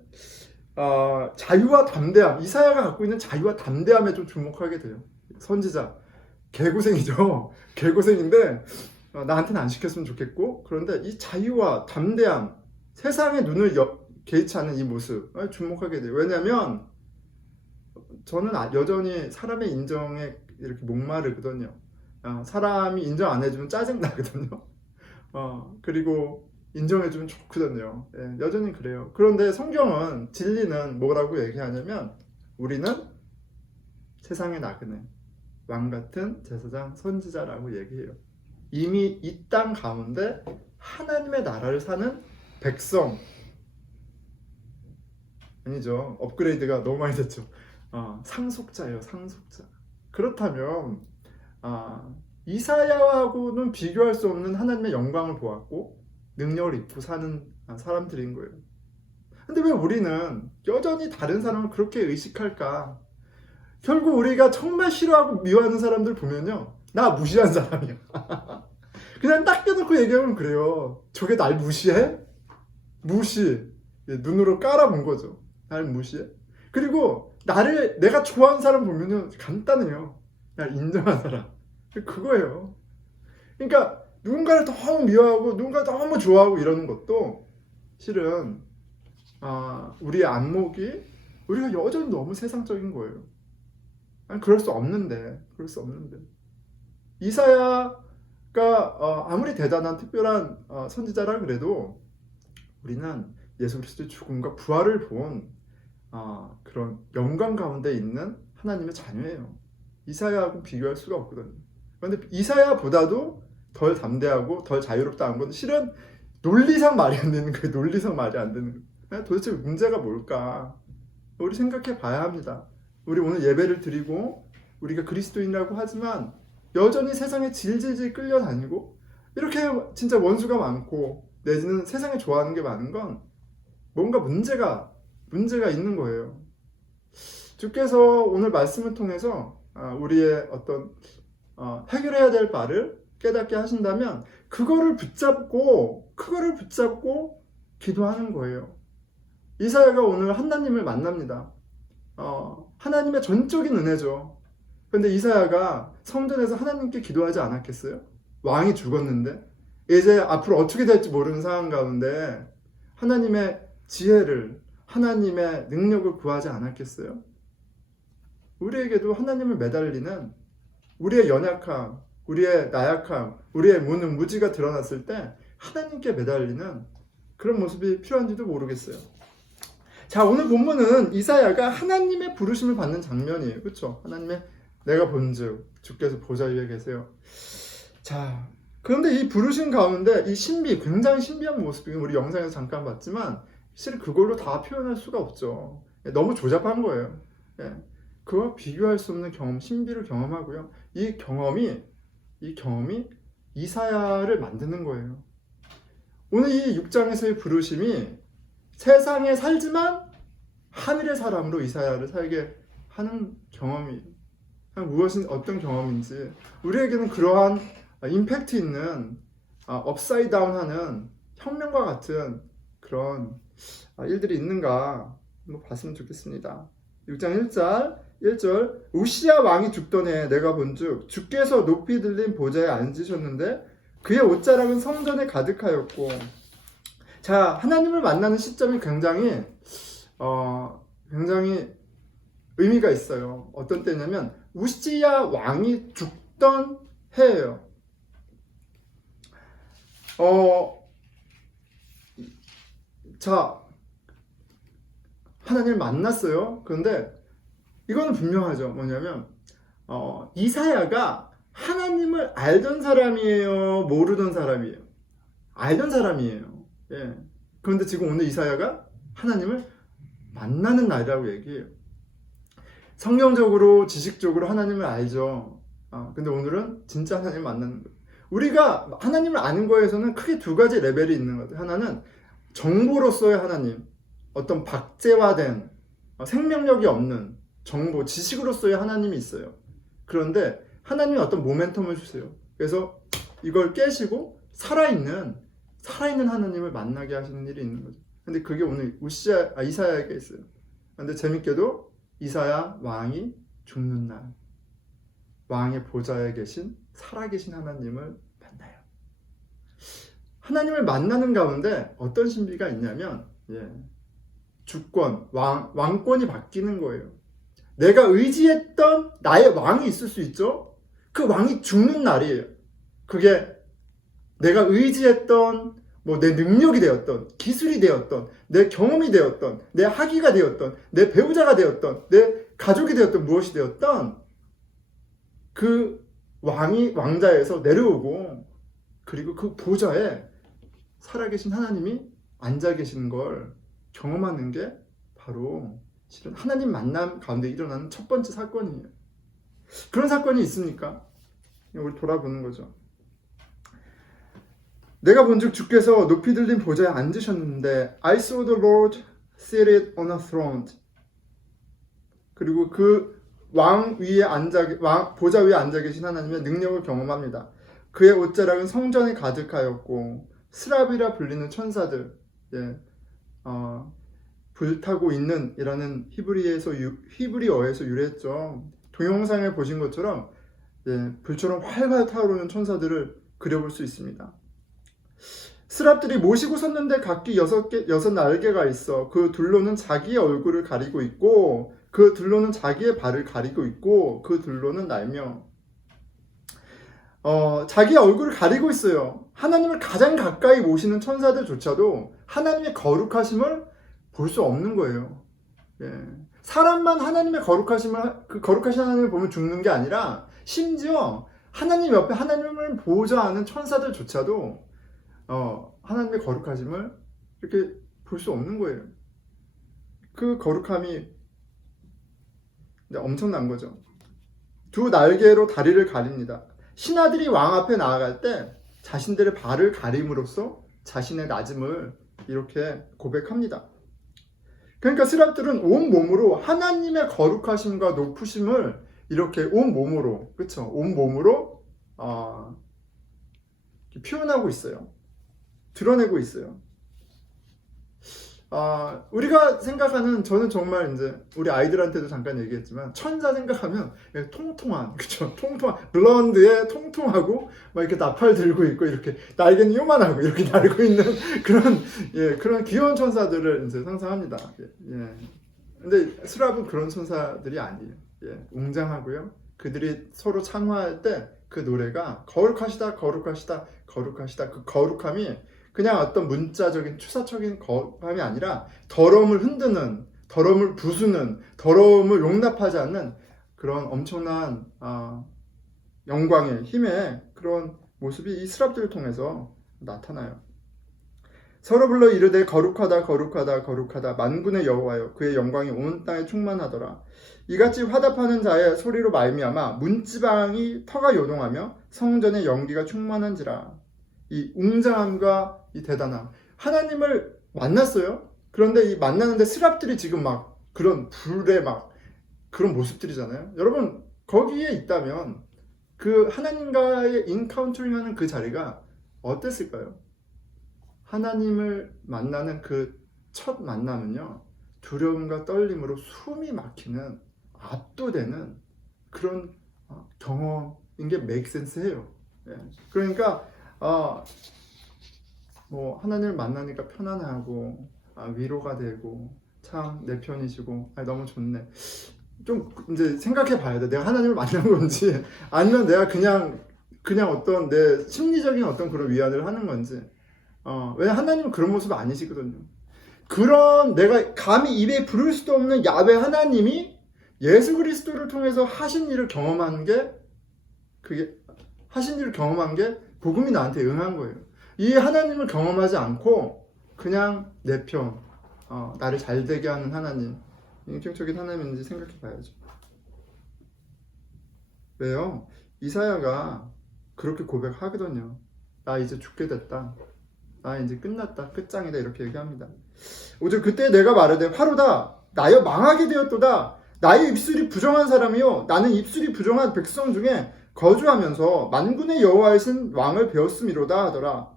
자유와 담대함, 이사야가 갖고 있는 자유와 담대함에 좀 주목하게 돼요. 선지자 개고생이죠. 개고생인데 나한테는 안 시켰으면 좋겠고, 그런데 이 자유와 담대함, 세상의 눈을 개의치 않는 이 모습 주목하게 돼요. 왜냐하면 저는 여전히 사람의 인정에 이렇게 목마르거든요. 사람이 인정 안 해주면 짜증 나거든요. 그리고 인정해주면 좋거든요. 예, 여전히 그래요. 그런데 성경은, 진리는 뭐라고 얘기하냐면, 우리는 세상의 나그네, 왕같은 제사장, 선지자라고 얘기해요. 이미 이 땅 가운데 하나님의 나라를 사는 백성. 아니죠. 업그레이드가 너무 많이 됐죠. 상속자예요, 상속자. 그렇다면 이사야하고는 비교할 수 없는 하나님의 영광을 보았고 능력을 입고 사는 사람들인 거예요. 근데 왜 우리는 여전히 다른 사람을 그렇게 의식할까? 결국 우리가 정말 싫어하고 미워하는 사람들 보면요, 나 무시한 사람이야. 그냥 딱 껴놓고 얘기하면 그래요. 저게 날 무시해? 무시. 눈으로 깔아본 거죠. 날 무시해? 그리고 내가 좋아하는 사람 보면은 간단해요. 날 인정한 사람. 그거예요. 그러니까 누군가를 너무 미워하고 누군가를 너무 좋아하고 이러는 것도 실은 우리의 안목이, 우리가 여전히 너무 세상적인 거예요. 아니, 그럴 수 없는데. 이사야가 아무리 대단한 특별한 선지자라 그래도 우리는 예수 그리스도의 죽음과 부활을 본 그런 영광 가운데 있는 하나님의 자녀예요. 이사야하고 비교할 수가 없거든요. 그런데 이사야보다도 덜 담대하고 더 자유롭다는 건 실은 논리상 말이 안 되는 거예요. 논리상 말이 안 되는 거예요. 도대체 문제가 뭘까? 우리 생각해 봐야 합니다. 우리 오늘 예배를 드리고 우리가 그리스도인이라고 하지만 여전히 세상에 질질질 끌려다니고 이렇게 진짜 원수가 많고 내지는 세상에 좋아하는 게 많은 건 뭔가 문제가 있는 거예요. 주께서 오늘 말씀을 통해서 우리의 어떤 해결해야 될 바를 깨닫게 하신다면 그거를 붙잡고 기도하는 거예요. 이사야가 오늘 하나님을 만납니다. 하나님의 전적인 은혜죠. 그런데 이사야가 성전에서 하나님께 기도하지 않았겠어요? 왕이 죽었는데 이제 앞으로 어떻게 될지 모르는 상황 가운데 하나님의 지혜를, 하나님의 능력을 구하지 않았겠어요? 우리에게도 하나님을 매달리는 우리의 연약함, 우리의 나약함, 우리의 무능, 무지가 드러났을 때 하나님께 매달리는 그런 모습이 필요한지도 모르겠어요. 자, 오늘 본문은 이사야가 하나님의 부르심을 받는 장면이에요. 그렇죠? 하나님의 내가 본즉 주께서 보좌 위에 계세요. 자, 그런데 이 부르심 가운데 이 신비, 굉장히 신비한 모습이 우리 영상에서 잠깐 봤지만 사실 그걸로 다 표현할 수가 없죠. 너무 조잡한 거예요. 그와 비교할 수 없는 경험, 신비를 경험하고요. 이 경험이 이사야를 만드는 거예요. 오늘 이 6장에서의 부르심이 세상에 살지만 하늘의 사람으로 이사야를 살게 하는 경험이 어떤 경험인지, 우리에게는 그러한 임팩트 있는 업사이드 다운하는 혁명과 같은 그런 일들이 있는가 한번 봤으면 좋겠습니다. 6장 1절 우시야 왕이 죽던 해 내가 본즉 주께서 높이 들린 보좌에 앉으셨는데 그의 옷자락은 성전에 가득하였고. 자, 하나님을 만나는 시점이 굉장히 의미가 있어요. 어떤 때냐면 우시야 왕이 죽던 해예요. 자, 하나님을 만났어요. 그런데 이거는 분명하죠. 뭐냐면 이사야가 하나님을 알던 사람이에요, 모르던 사람이에요? 알던 사람이에요. 예. 그런데 지금 오늘 이사야가 하나님을 만나는 날이라고 얘기해요. 성경적으로, 지식적으로 하나님을 알죠. 근데 오늘은 진짜 하나님을 만나는 거예요. 우리가 하나님을 아는 거에서는 크게 두 가지 레벨이 있는 것 같아요. 하나는 정보로서의 하나님, 어떤 박제화된 생명력이 없는 정보, 지식으로서의 하나님이 있어요. 그런데 하나님이 어떤 모멘텀을 주세요. 그래서 이걸 깨시고 살아있는 하나님을 만나게 하시는 일이 있는 거죠. 근데 그게 오늘 이사야에게 있어요. 근데 재밌게도 이사야 왕이 죽는 날 왕의 보좌에 계신 살아계신 하나님을 만나요. 하나님을 만나는 가운데 어떤 신비가 있냐면 주권, 왕권이 바뀌는 거예요. 내가 의지했던 나의 왕이 있을 수 있죠. 그 왕이 죽는 날이에요. 그게 내가 의지했던 내 능력이 되었던, 기술이 되었던, 내 경험이 되었던, 내 학위가 되었던, 내 배우자가 되었던, 내 가족이 되었던, 무엇이 되었던 그 왕이 왕자에서 내려오고, 그리고 그 보좌에 살아계신 하나님이 앉아 계시는 걸 경험하는 게 바로 실은 하나님 만남 가운데 일어나는 첫 번째 사건이에요. 그런 사건이 있습니까? 우리 돌아보는 거죠. 내가 본즉 주께서 높이 들린 보좌에 앉으셨는데 I saw the Lord seated on a throne. 그리고 그 보좌 위에 앉아 계신 하나님의 능력을 경험합니다. 그의 옷자락은 성전에 가득하였고 스랍이라 불리는 천사들, 불타고 있는 이라는 히브리어에서 유래했죠. 동영상에 보신 것처럼 불처럼 활활 타오르는 천사들을 그려볼 수 있습니다. 스랍들이 모시고 섰는데 각기 6날개가 있어 그 둘로는 자기의 얼굴을 가리고 있고 그 둘로는 자기의 발을 가리고 있고 그 둘로는 날며 자기의 얼굴을 가리고 있어요. 하나님을 가장 가까이 모시는 천사들조차도 하나님의 거룩하심을 볼 수 없는 거예요. 사람만 하나님의 거룩하신 하나님을 보면 죽는 게 아니라 심지어 하나님 옆에 하나님을 보좌하는 천사들조차도 하나님의 거룩하심을 이렇게 볼 수 없는 거예요. 그 거룩함이 엄청난 거죠. 두 날개로 다리를 가립니다. 신하들이 왕 앞에 나아갈 때 자신들의 발을 가림으로써 자신의 낮음을 이렇게 고백합니다. 그러니까 스랍들은 온 몸으로 하나님의 거룩하심과 높으심을 이렇게 온 몸으로 표현하고 있어요. 드러내고 있어요. 우리가 생각하는, 저는 정말 이제 우리 아이들한테도 잠깐 얘기했지만 천사 생각하면 통통한, 그쵸? 블론드에 통통하고 막 이렇게 나팔 들고 있고 이렇게 날개는 요만하고 이렇게 날고 있는 그런 귀여운 천사들을 이제 상상합니다. 근데 스랍은 그런 천사들이 아니에요. 웅장하고요. 그들이 서로 창화할 때 그 노래가 거룩하시다, 거룩하시다, 거룩하시다. 그 거룩함이 그냥 어떤 문자적인 추사적인 거룩함이 아니라 더러움을 흔드는, 더러움을 부수는, 더러움을 용납하지 않는 그런 엄청난 영광의 힘의 그런 모습이 이 스랍들을 통해서 나타나요. 서로 불러 이르되 거룩하다 거룩하다 거룩하다 만군의 여호와여 그의 영광이 온 땅에 충만하더라. 이같이 화답하는 자의 소리로 말미암아 문지방이 터가 요동하며 성전의 연기가 충만한지라. 이 웅장함과 이 대단함, 하나님을 만났어요. 그런데 이 만나는데 스랍들이 지금 막 그런 불의 막 그런 모습들이잖아요. 여러분 거기에 있다면 그 하나님과의 인카운터링하는 그 자리가 어땠을까요? 하나님을 만나는 그 첫 만남은요, 두려움과 떨림으로 숨이 막히는, 압도되는 그런 경험인 게 make sense 해요. 그러니까 하나님을 만나니까 편안하고 위로가 되고 참 내 편이시고 너무 좋네. 좀 이제 생각해 봐야 돼. 내가 하나님을 만난 건지 아니면 내가 그냥 어떤 내 심리적인 어떤 그런 위안을 하는 건지. 왜냐면 하나님은 그런 모습 아니시거든요. 그런 내가 감히 입에 부를 수도 없는 야훼 하나님이 예수 그리스도를 통해서 하신 일을 경험한 게 복음이 나한테 응한 거예요. 이 하나님을 경험하지 않고 그냥 내 편, 나를 잘 되게 하는 하나님, 인격적인 하나님인지 생각해 봐야죠. 왜요? 이사야가 그렇게 고백하거든요. 나 이제 죽게 됐다. 나 이제 끝났다. 끝장이다. 이렇게 얘기합니다. 오직 그때 내가 말하되 화로다. 나여 망하게 되었도다. 나의 입술이 부정한 사람이요 나는 입술이 부정한 백성 중에 거주하면서 만군의 여호와이신 왕을 배웠음이로다 하더라.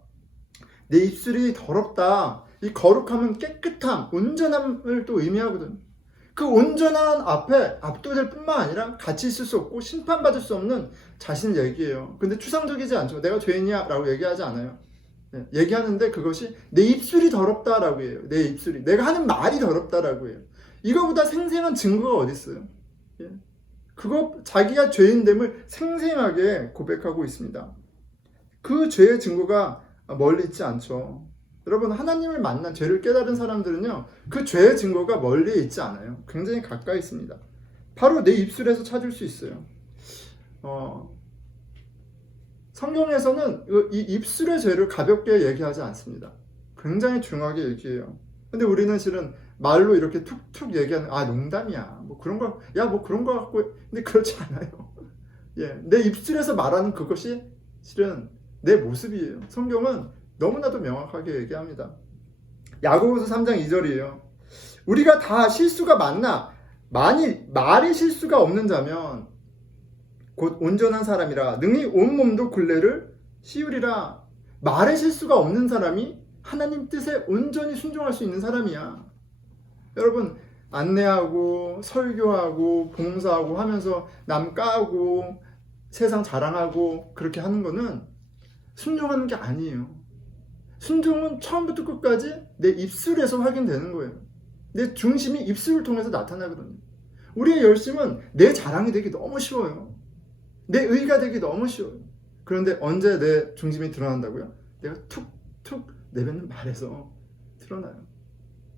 내 입술이 더럽다. 이 거룩함은 깨끗함, 온전함을 또 의미하거든. 그 온전한 앞에 압도될 뿐만 아니라 같이 있을 수 없고 심판받을 수 없는 자신 얘기예요. 근데 추상적이지 않죠. 내가 죄인이야 라고 얘기하지 않아요. 얘기하는데 그것이 내 입술이 더럽다라고 해요. 내 입술이. 내가 하는 말이 더럽다라고 해요. 이거보다 생생한 증거가 어디 있어요? 그거 자기가 죄인됨을 생생하게 고백하고 있습니다. 그 죄의 증거가 멀리 있지 않죠. 여러분 하나님을 만난 죄를 깨달은 사람들은요 그 죄의 증거가 멀리 있지 않아요. 굉장히 가까이 있습니다. 바로 내 입술에서 찾을 수 있어요. 성경에서는 이 입술의 죄를 가볍게 얘기하지 않습니다. 굉장히 중요하게 얘기해요. 근데 우리는 실은 말로 이렇게 툭툭 얘기하는 농담이야 뭐 그런 거 뭐 그런 거 같고 근데 그렇지 않아요. 내 입술에서 말하는 그것이 실은 내 모습이에요. 성경은 너무나도 명확하게 얘기합니다. 야고보서 3장 2절이에요. 우리가 다 실수가 많나 만일 말이 실수가 없는 자면 곧 온전한 사람이라 능히 온몸도 굴레를 씌우리라. 말에 실수가 없는 사람이 하나님 뜻에 온전히 순종할 수 있는 사람이야. 여러분 안내하고 설교하고 봉사하고 하면서 남 까고 세상 자랑하고 그렇게 하는 거는 순종하는 게 아니에요. 순종은 처음부터 끝까지 내 입술에서 확인되는 거예요. 내 중심이 입술을 통해서 나타나거든요. 우리의 열심은 내 자랑이 되기 너무 쉬워요. 내 의가 되기 너무 쉬워요. 그런데 언제 내 중심이 드러난다고요? 내가 툭툭 내뱉는 말에서 드러나요.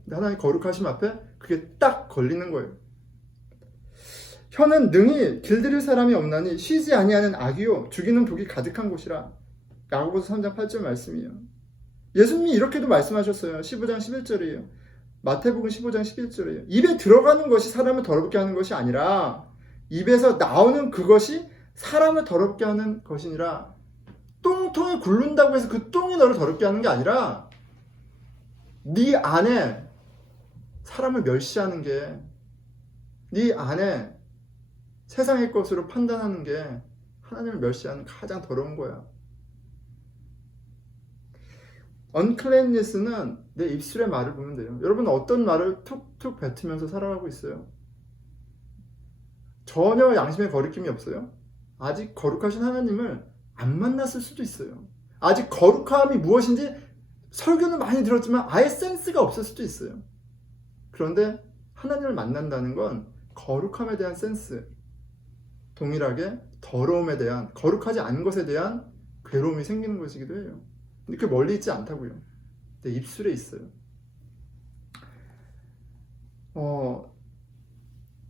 근데 하나님 거룩하심 앞에 그게 딱 걸리는 거예요. 혀는 능히 길들일 사람이 없나니 쉬지 아니하는 악이요 죽이는 독이 가득한 곳이라. 야고보서 3장 8절 말씀이에요. 예수님이 이렇게도 말씀하셨어요. 15장 11절이에요. 마태복음 15장 11절이에요. 입에 들어가는 것이 사람을 더럽게 하는 것이 아니라 입에서 나오는 그것이 사람을 더럽게 하는 것이니라. 똥통에 굴른다고 해서 그 똥이 너를 더럽게 하는 게 아니라 네 안에 사람을 멸시하는 게, 네 안에 세상의 것으로 판단하는 게 하나님을 멸시하는 가장 더러운 거야. uncleanness는 내 입술의 말을 보면 돼요. 여러분 어떤 말을 툭툭 뱉으면서 살아가고 있어요? 전혀 양심의 거리낌이 없어요? 아직 거룩하신 하나님을 안 만났을 수도 있어요. 아직 거룩함이 무엇인지 설교는 많이 들었지만 아예 센스가 없을 수도 있어요. 그런데 하나님을 만난다는 건 거룩함에 대한 센스, 동일하게 더러움에 대한, 거룩하지 않은 것에 대한 괴로움이 생기는 것이기도 해요. 근데 그게 멀리 있지 않다고요. 내 입술에 있어요.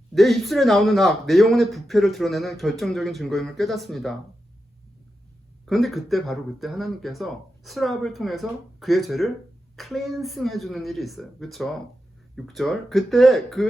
내 입술에 나오는 악, 내 영혼의 부패를 드러내는 결정적인 증거임을 깨닫습니다. 그런데 바로 그때 하나님께서 스랍을 통해서 그의 죄를 클렌싱 해주는 일이 있어요. 그렇죠? 6절. 그때 그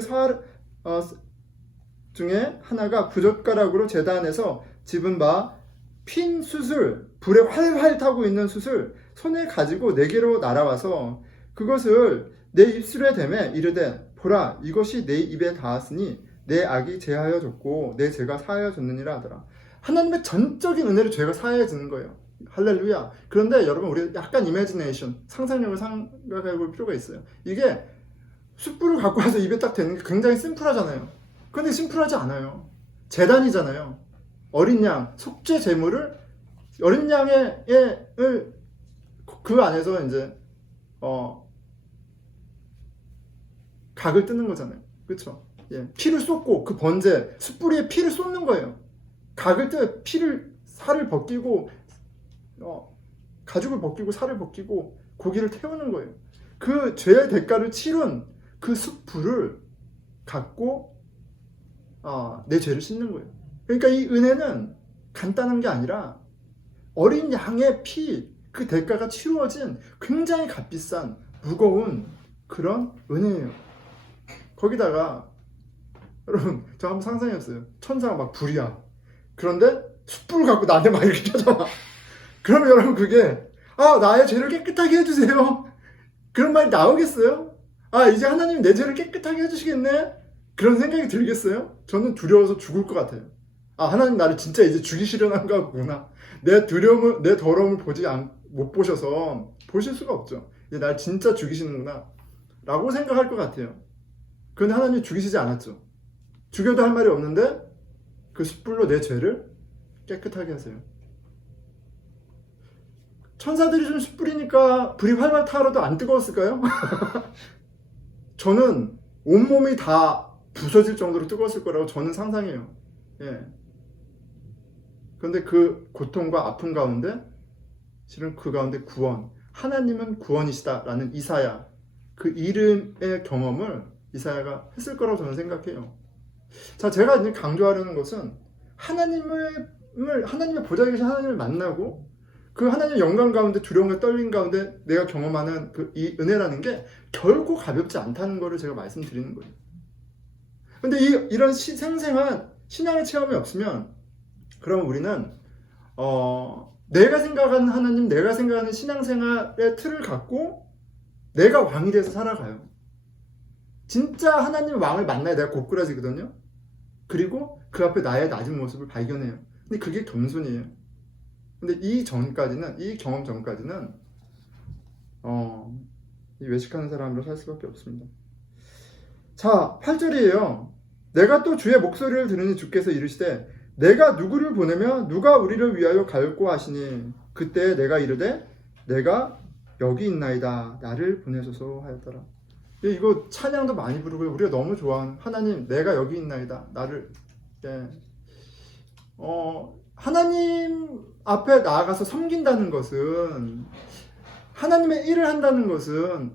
중에 하나가 부젓가락으로 제단에서 집은 바 핀 숯을, 불에 활활 타고 있는 숯을 손에 가지고 내게로 날아와서 그것을 내 입술에 대매 이르되 보라 이것이 내 입에 닿았으니 내 악이 제하여졌고 내 죄가 사하여졌느니라 하더라. 하나님의 전적인 은혜로 죄가 사하여지는 거예요. 할렐루야. 그런데 여러분 우리 약간 이미지네이션, 상상력을 생각해 볼 필요가 있어요. 이게 숯불을 갖고 와서 입에 딱 대는 게 굉장히 심플하잖아요. 그런데 심플하지 않아요. 제단이잖아요. 어린 양, 속죄 제물을 어린 양의 그 안에서 이제 각을 뜯는 거잖아요. 그렇죠? 예. 피를 쏟고 그 번제, 숯불에 피를 쏟는 거예요. 각을 살을 벗기고 가죽을 벗기고 살을 벗기고 고기를 태우는 거예요. 그 죄의 대가를 치른 그 숯불을 갖고 내 죄를 씻는 거예요. 그러니까 이 은혜는 간단한 게 아니라 어린 양의 피, 그 대가가 치루어진 굉장히 값비싼 무거운 그런 은혜예요. 거기다가 여러분 저 한번 상상해봤어요. 천사가 막 불이야. 그런데 숯불을 갖고 나한테 막 이렇게 켜져봐. 그러면 여러분 그게 나의 죄를 깨끗하게 해주세요. 그런 말이 나오겠어요? 이제 하나님 내 죄를 깨끗하게 해주시겠네? 그런 생각이 들겠어요? 저는 두려워서 죽을 것 같아요. 하나님 나를 진짜 이제 죽이시려는가 보구나. 내 더러움을 못 보셔서 보실 수가 없죠. 이제 날 진짜 죽이시는구나 라고 생각할 것 같아요. 그런데 하나님이 죽이시지 않았죠. 죽여도 할 말이 없는데 그 숯불로 내 죄를 깨끗하게 하세요. 천사들이 좀 숯불이니까 불이 활활 타오르도 안 뜨거웠을까요? 저는 온몸이 다 부서질 정도로 뜨거웠을 거라고 저는 상상해요. 예. 그런데 그 고통과 아픔 가운데 실은 그 가운데 구원, 하나님은 구원이시다라는 이사야, 그 이름의 경험을 이사야가 했을 거라고 저는 생각해요. 자, 제가 이제 강조하려는 것은 하나님의 보좌에 계신 하나님을 만나고 그 하나님의 영광 가운데 두려움과 떨림 가운데 내가 경험하는 이 은혜라는 게 결코 가볍지 않다는 것을 제가 말씀드리는 거예요. 근데 이런 생생한 신앙의 체험이 없으면 그럼 우리는 내가 생각하는 하나님, 내가 생각하는 신앙생활의 틀을 갖고 내가 왕이 돼서 살아가요. 진짜 하나님 왕을 만나야 내가 고꾸라지거든요. 그리고 그 앞에 나의 낮은 모습을 발견해요. 근데 그게 겸손이에요. 근데 이 경험 전까지는 이 외식하는 사람으로 살 수밖에 없습니다. 자, 8절이에요. 내가 또 주의 목소리를 들으니 주께서 이르시되 내가 누구를 보내며 누가 우리를 위하여 갈고 하시니 그때 내가 이르되 내가 여기 있나이다 나를 보내소서 하였더라. 이거 찬양도 많이 부르고요. 우리가 너무 좋아하는 하나님 내가 여기 있나이다 나를 하나님 앞에 나아가서 섬긴다는 것은 하나님의 일을 한다는 것은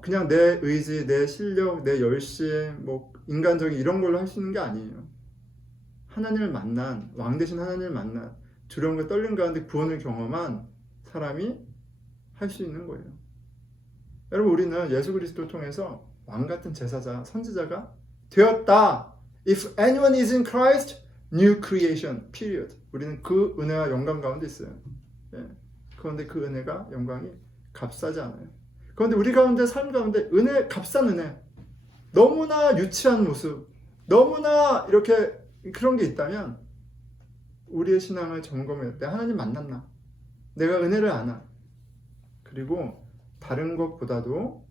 그냥 내 의지, 내 실력, 내 열심, 인간적인 이런 걸로 할 수 있는 게 아니에요. 하나님을 만난, 왕 대신 하나님을 만난, 두려움과 떨림 가운데 구원을 경험한 사람이 할 수 있는 거예요. 여러분, 우리는 예수 그리스도를 통해서 왕 같은 제사자, 선지자가 되었다. If anyone is in Christ, new creation, period. 우리는 그 은혜와 영광 가운데 있어요. 그런데 그 은혜가, 영광이 값싸지 않아요. 그런데 우리 가운데, 삶 가운데 값싼 은혜, 너무나 유치한 모습, 너무나 이렇게 그런 게 있다면 우리의 신앙을 점검해야 돼. 하나님 만났나? 내가 은혜를 아나? 그리고 다른 것보다도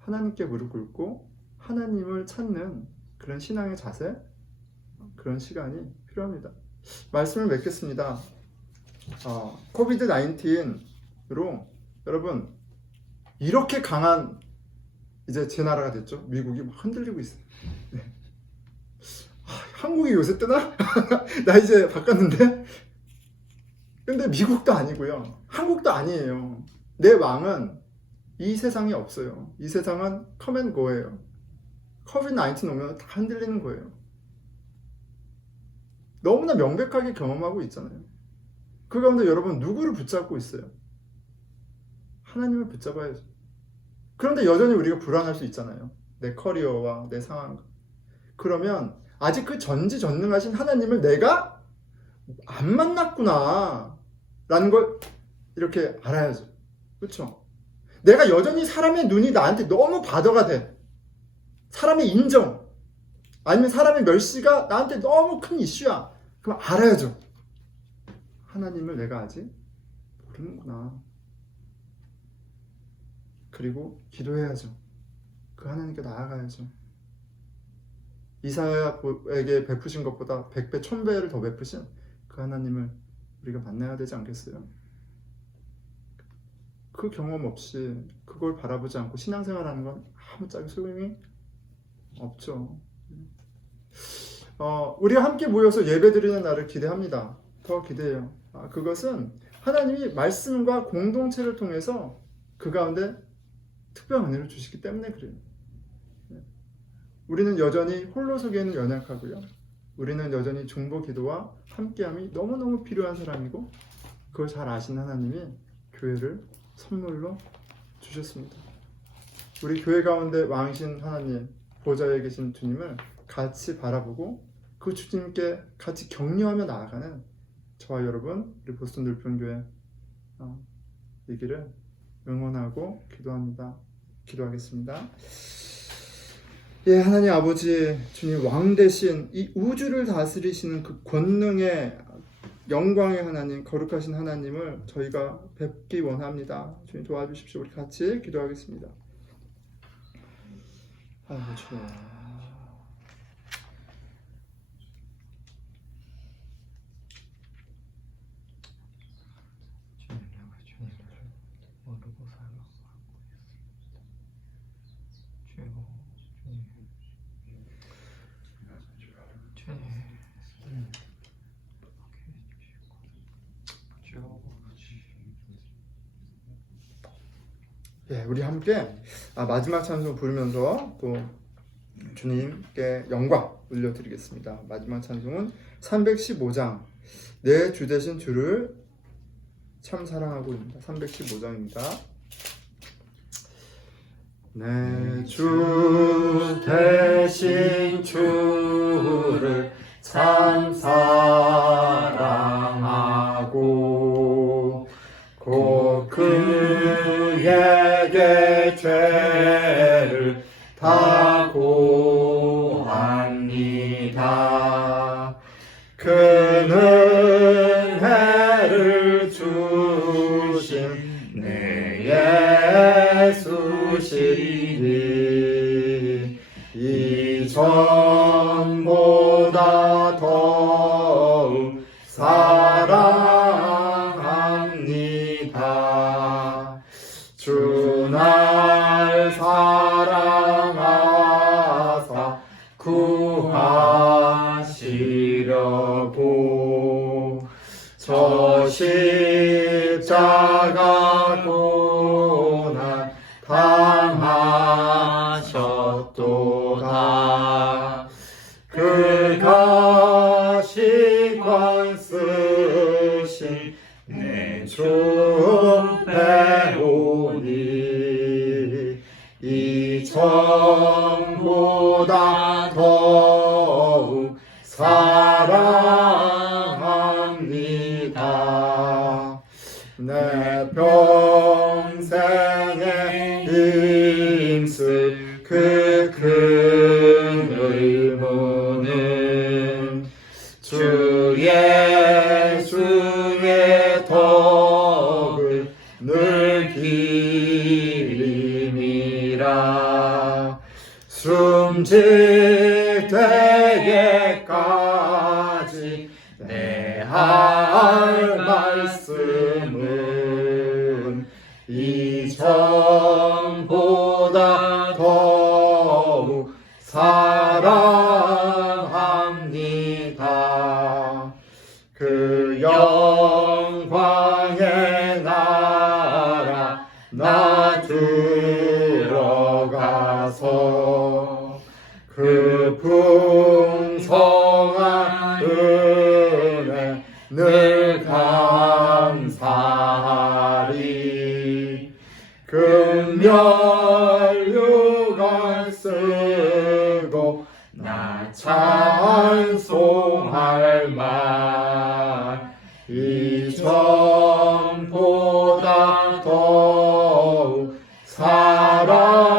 하나님께 무릎 꿇고 하나님을 찾는 그런 신앙의 자세, 그런 시간이 필요합니다. 말씀을 맺겠습니다. 코비드 19로 여러분 이렇게 강한 이제 제 나라가 됐죠. 미국이 막 흔들리고 있어요. 네. 한국이 요새 뜨나? 나 이제 바꿨는데. 근데 미국도 아니고요. 한국도 아니에요. 내 왕은 이 세상에 없어요. 이 세상은 come and go예요. 코비드 19 오면 다 흔들리는 거예요. 너무나 명백하게 경험하고 있잖아요. 그 가운데 여러분 누구를 붙잡고 있어요? 하나님을 붙잡아야죠. 그런데 여전히 우리가 불안할 수 있잖아요. 내 커리어와 내 상황. 그러면 아직 그 전지전능하신 하나님을 내가 안 만났구나 라는 걸 이렇게 알아야죠. 그렇죠? 내가 여전히 사람의 눈이 나한테 너무 바더가 돼. 사람의 인정 아니면 사람의 멸시가 나한테 너무 큰 이슈야. 그럼 알아야죠. 하나님을 내가 아직 모르는구나. 그리고 기도해야죠. 그 하나님께 나아가야죠. 이사야에게 베푸신 것보다 100배, 1000배를 더 베푸신 그 하나님을 우리가 만나야 되지 않겠어요? 그 경험 없이 그걸 바라보지 않고 신앙생활하는 건 아무짝에 소용이 없죠. 우리가 함께 모여서 예배드리는 날을 기대합니다. 더 기대해요. 그것은 하나님이 말씀과 공동체를 통해서 그 가운데 특별한 은혜를 주시기 때문에 그래요. 우리는 여전히 홀로 서기에는 연약하고요. 우리는 여전히 중보 기도와 함께함이 너무너무 필요한 사람이고 그걸 잘 아시는 하나님이 교회를 선물로 주셨습니다. 우리 교회 가운데 왕이신 하나님, 보좌에 계신 주님을 같이 바라보고 그 주님께 같이 격려하며 나아가는 저와 여러분, 우리 보스턴 늘품교회 되기를 응원하고 기도하겠습니다. 예, 하나님 아버지, 주님 왕 대신 이 우주를 다스리시는 그 권능의 영광의 하나님, 거룩하신 하나님을 저희가 뵙기 원합니다. 주님 도와주십시오. 우리 같이 기도하겠습니다. 아이고 주님. 모르고 살아가고 있습니다. 예, 우리 함께 마지막 찬송 부르면서 또 주님께 영광 올려드리겠습니다. 마지막 찬송은 315장 내 주 되신 주를 참 사랑하고입니다. 315장입니다. 내 주 대신 주를 참 사랑하고 곧 그에게 죄를 다 고합니다. 그는 해를 주신 내 예수시니 이전보다 더욱 사랑합니다. 주 날 사랑하사 구하시려고 저 십자가 고난 당하셨도다. 그가 시관 쓰신 내 주 배우니 이전보다 더욱 사랑합니다. 내 평생에 힘쓸 그 큰 의무는 주 예수의 덕을 늘 기림이라. 숨질 때에까지 내 할 말씀은 이전보다 더욱 사랑합니다. 그 영광의 나라 나 들어가서 그 풍성한 은혜 늘 감사하리. 금멸류관 쓰고 나 찬송할 말 이전보다 더욱 사랑합니다.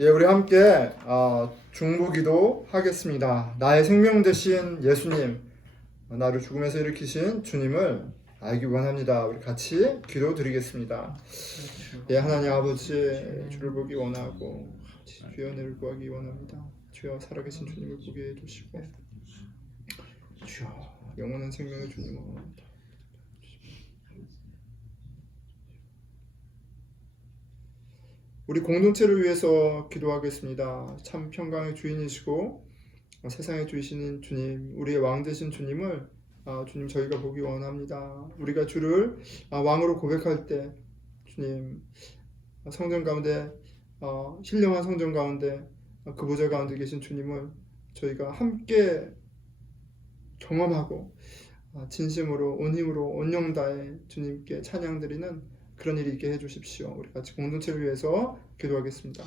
예, 우리 함께 중보기도 하겠습니다. 나의 생명 되신 예수님, 나를 죽음에서 일으키신 주님을 알기 원합니다. 우리 같이 기도드리겠습니다. 예, 하나님 아버지, 주를 보기 원하고 주여 은혜를 구하기 원합니다. 주여 살아계신 주님을 보게 해주시고 주여 영원한 생명의 주님을 원합니다. 우리 공동체를 위해서 기도하겠습니다. 참 평강의 주인이시고 세상의 주이신 주님, 우리의 왕 되신 주님을 주님 저희가 보기 원합니다. 우리가 주를 왕으로 고백할 때 주님 성전 가운데 신령한 성전 가운데 그 보좌 가운데 계신 주님을 저희가 함께 경험하고 진심으로 온 힘으로 온 영 다해 주님께 찬양드리는 그런 일이 있게 해주십시오. 우리 같이 공동체를 위해서 기도하겠습니다.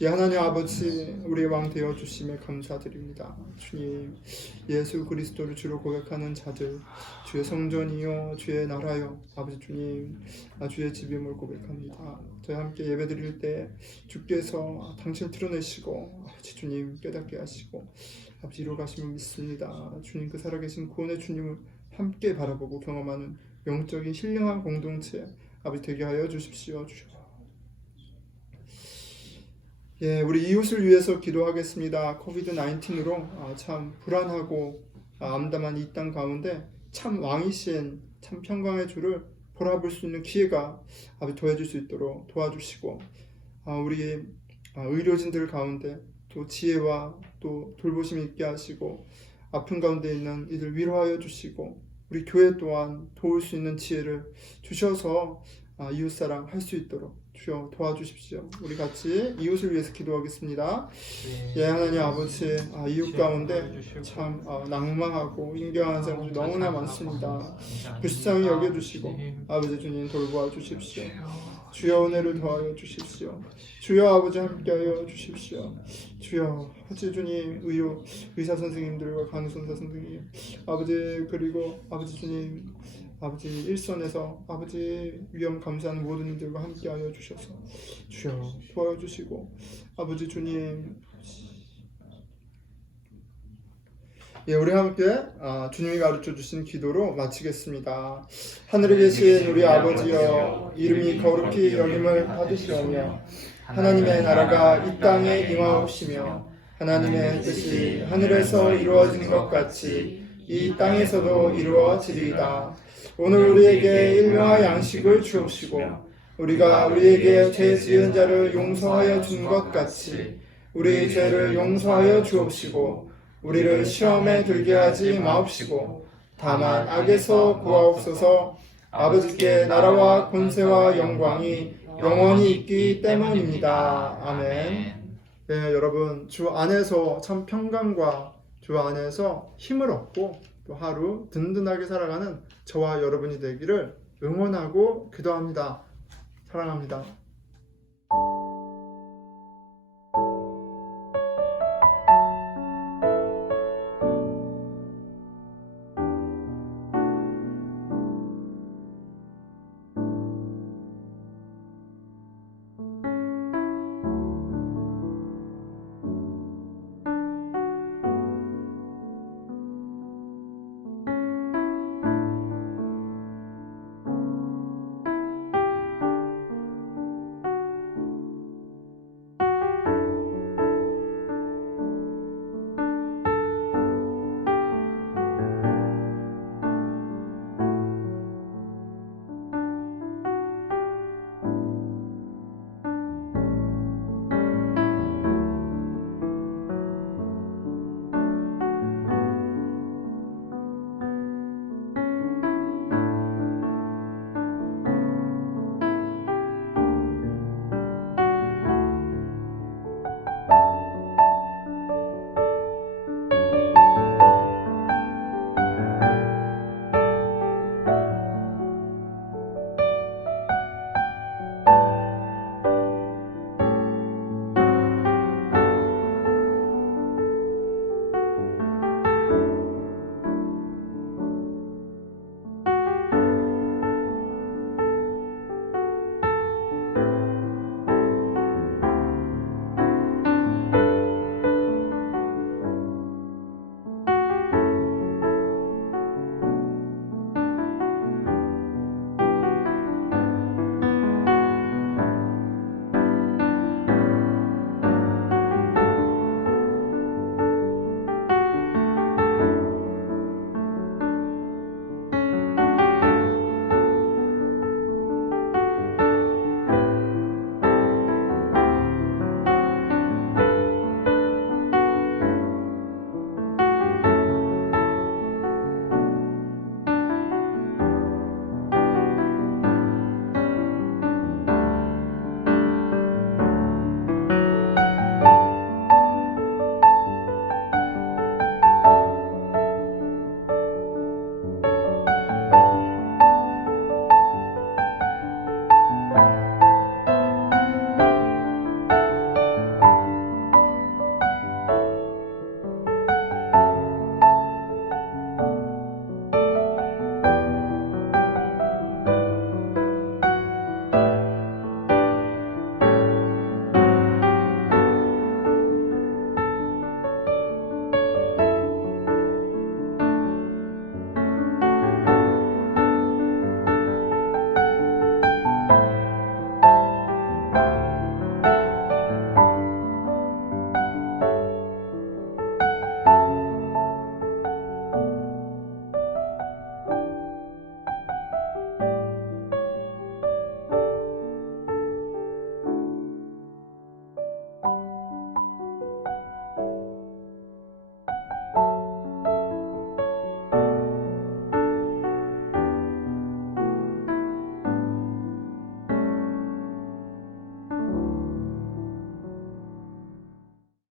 예, 하나님 아버지, 우리의 왕 되어 주심에 감사드립니다. 주님, 예수 그리스도를 주로 고백하는 자들, 주의 성전이요 주의 나라요, 아버지 주님, 주의 집임을 고백합니다. 저희 함께 예배드릴 때 주께서 당신을 드러내시고 아버지 주님 깨닫게 하시고 아버지 이루어 가심을 믿습니다. 주님, 그 살아계신 구원의 주님을 함께 바라보고 경험하는 영적인 신령한 공동체 아버지 되게 하여 주십시오. 주여. 예, 우리 이웃을 위해서 기도하겠습니다. 코비드 19으로 참 불안하고 암담한 이 땅 가운데 참 왕이신 참 평강의 주를 보라볼 수 있는 기회가 아버지 더해질 수 있도록 도와주시고, 우리 의료진들 가운데 또 지혜와 또 돌보심이 있게 하시고, 아픈 가운데 있는 이들 위로하여 주시고, 우리 교회 또한 도울 수 있는 지혜를 주셔서 이웃사랑 할 수 있도록 주여 도와주십시오. 우리 같이 이웃을 위해서 기도하겠습니다. 예, 하나님 아버지, 이웃 가운데 참 낭망하고 인경한 사람들이 너무나 많습니다. 불쌍히 여겨주시고 아버지 주님 돌보아 주십시오. 주여 은혜를 더하여 주십시오. 주여 아버지 함께하여 주십시오. 주여 아버지 주님, 의사 선생님들과 간호사 선생님, 아버지, 그리고 아버지 주님, 아버지 일선에서 아버지 위험 감사하는 모든 이들과 함께하여 주셔서 주여 도와주시고, 아버지 주님, 예, 우리 함께 주님이 가르쳐 주신 기도로 마치겠습니다. 하늘에 계신 우리 아버지여, 이름이 거룩히 여김을 받으시오며 하나님의 나라가 이 땅에 임하옵시며 하나님의 뜻이 하늘에서 이루어지는 것 같이 이 땅에서도 이루어지리이다. 오늘 우리에게 일용할 양식을 주옵시고 우리가 우리에게 죄 지은 자를 용서하여 준 것 같이 우리 죄를 용서하여 주옵시고 우리를 시험에 들게 하지 마옵시고 다만 악에서 구하옵소서. 아버지께 나라와 권세와 영광이 영원히 있기 때문입니다. 아멘. 예, 여러분, 주 안에서 참 평강과 주 안에서 힘을 얻고 또 하루 든든하게 살아가는 저와 여러분이 되기를 응원하고 기도합니다. 사랑합니다.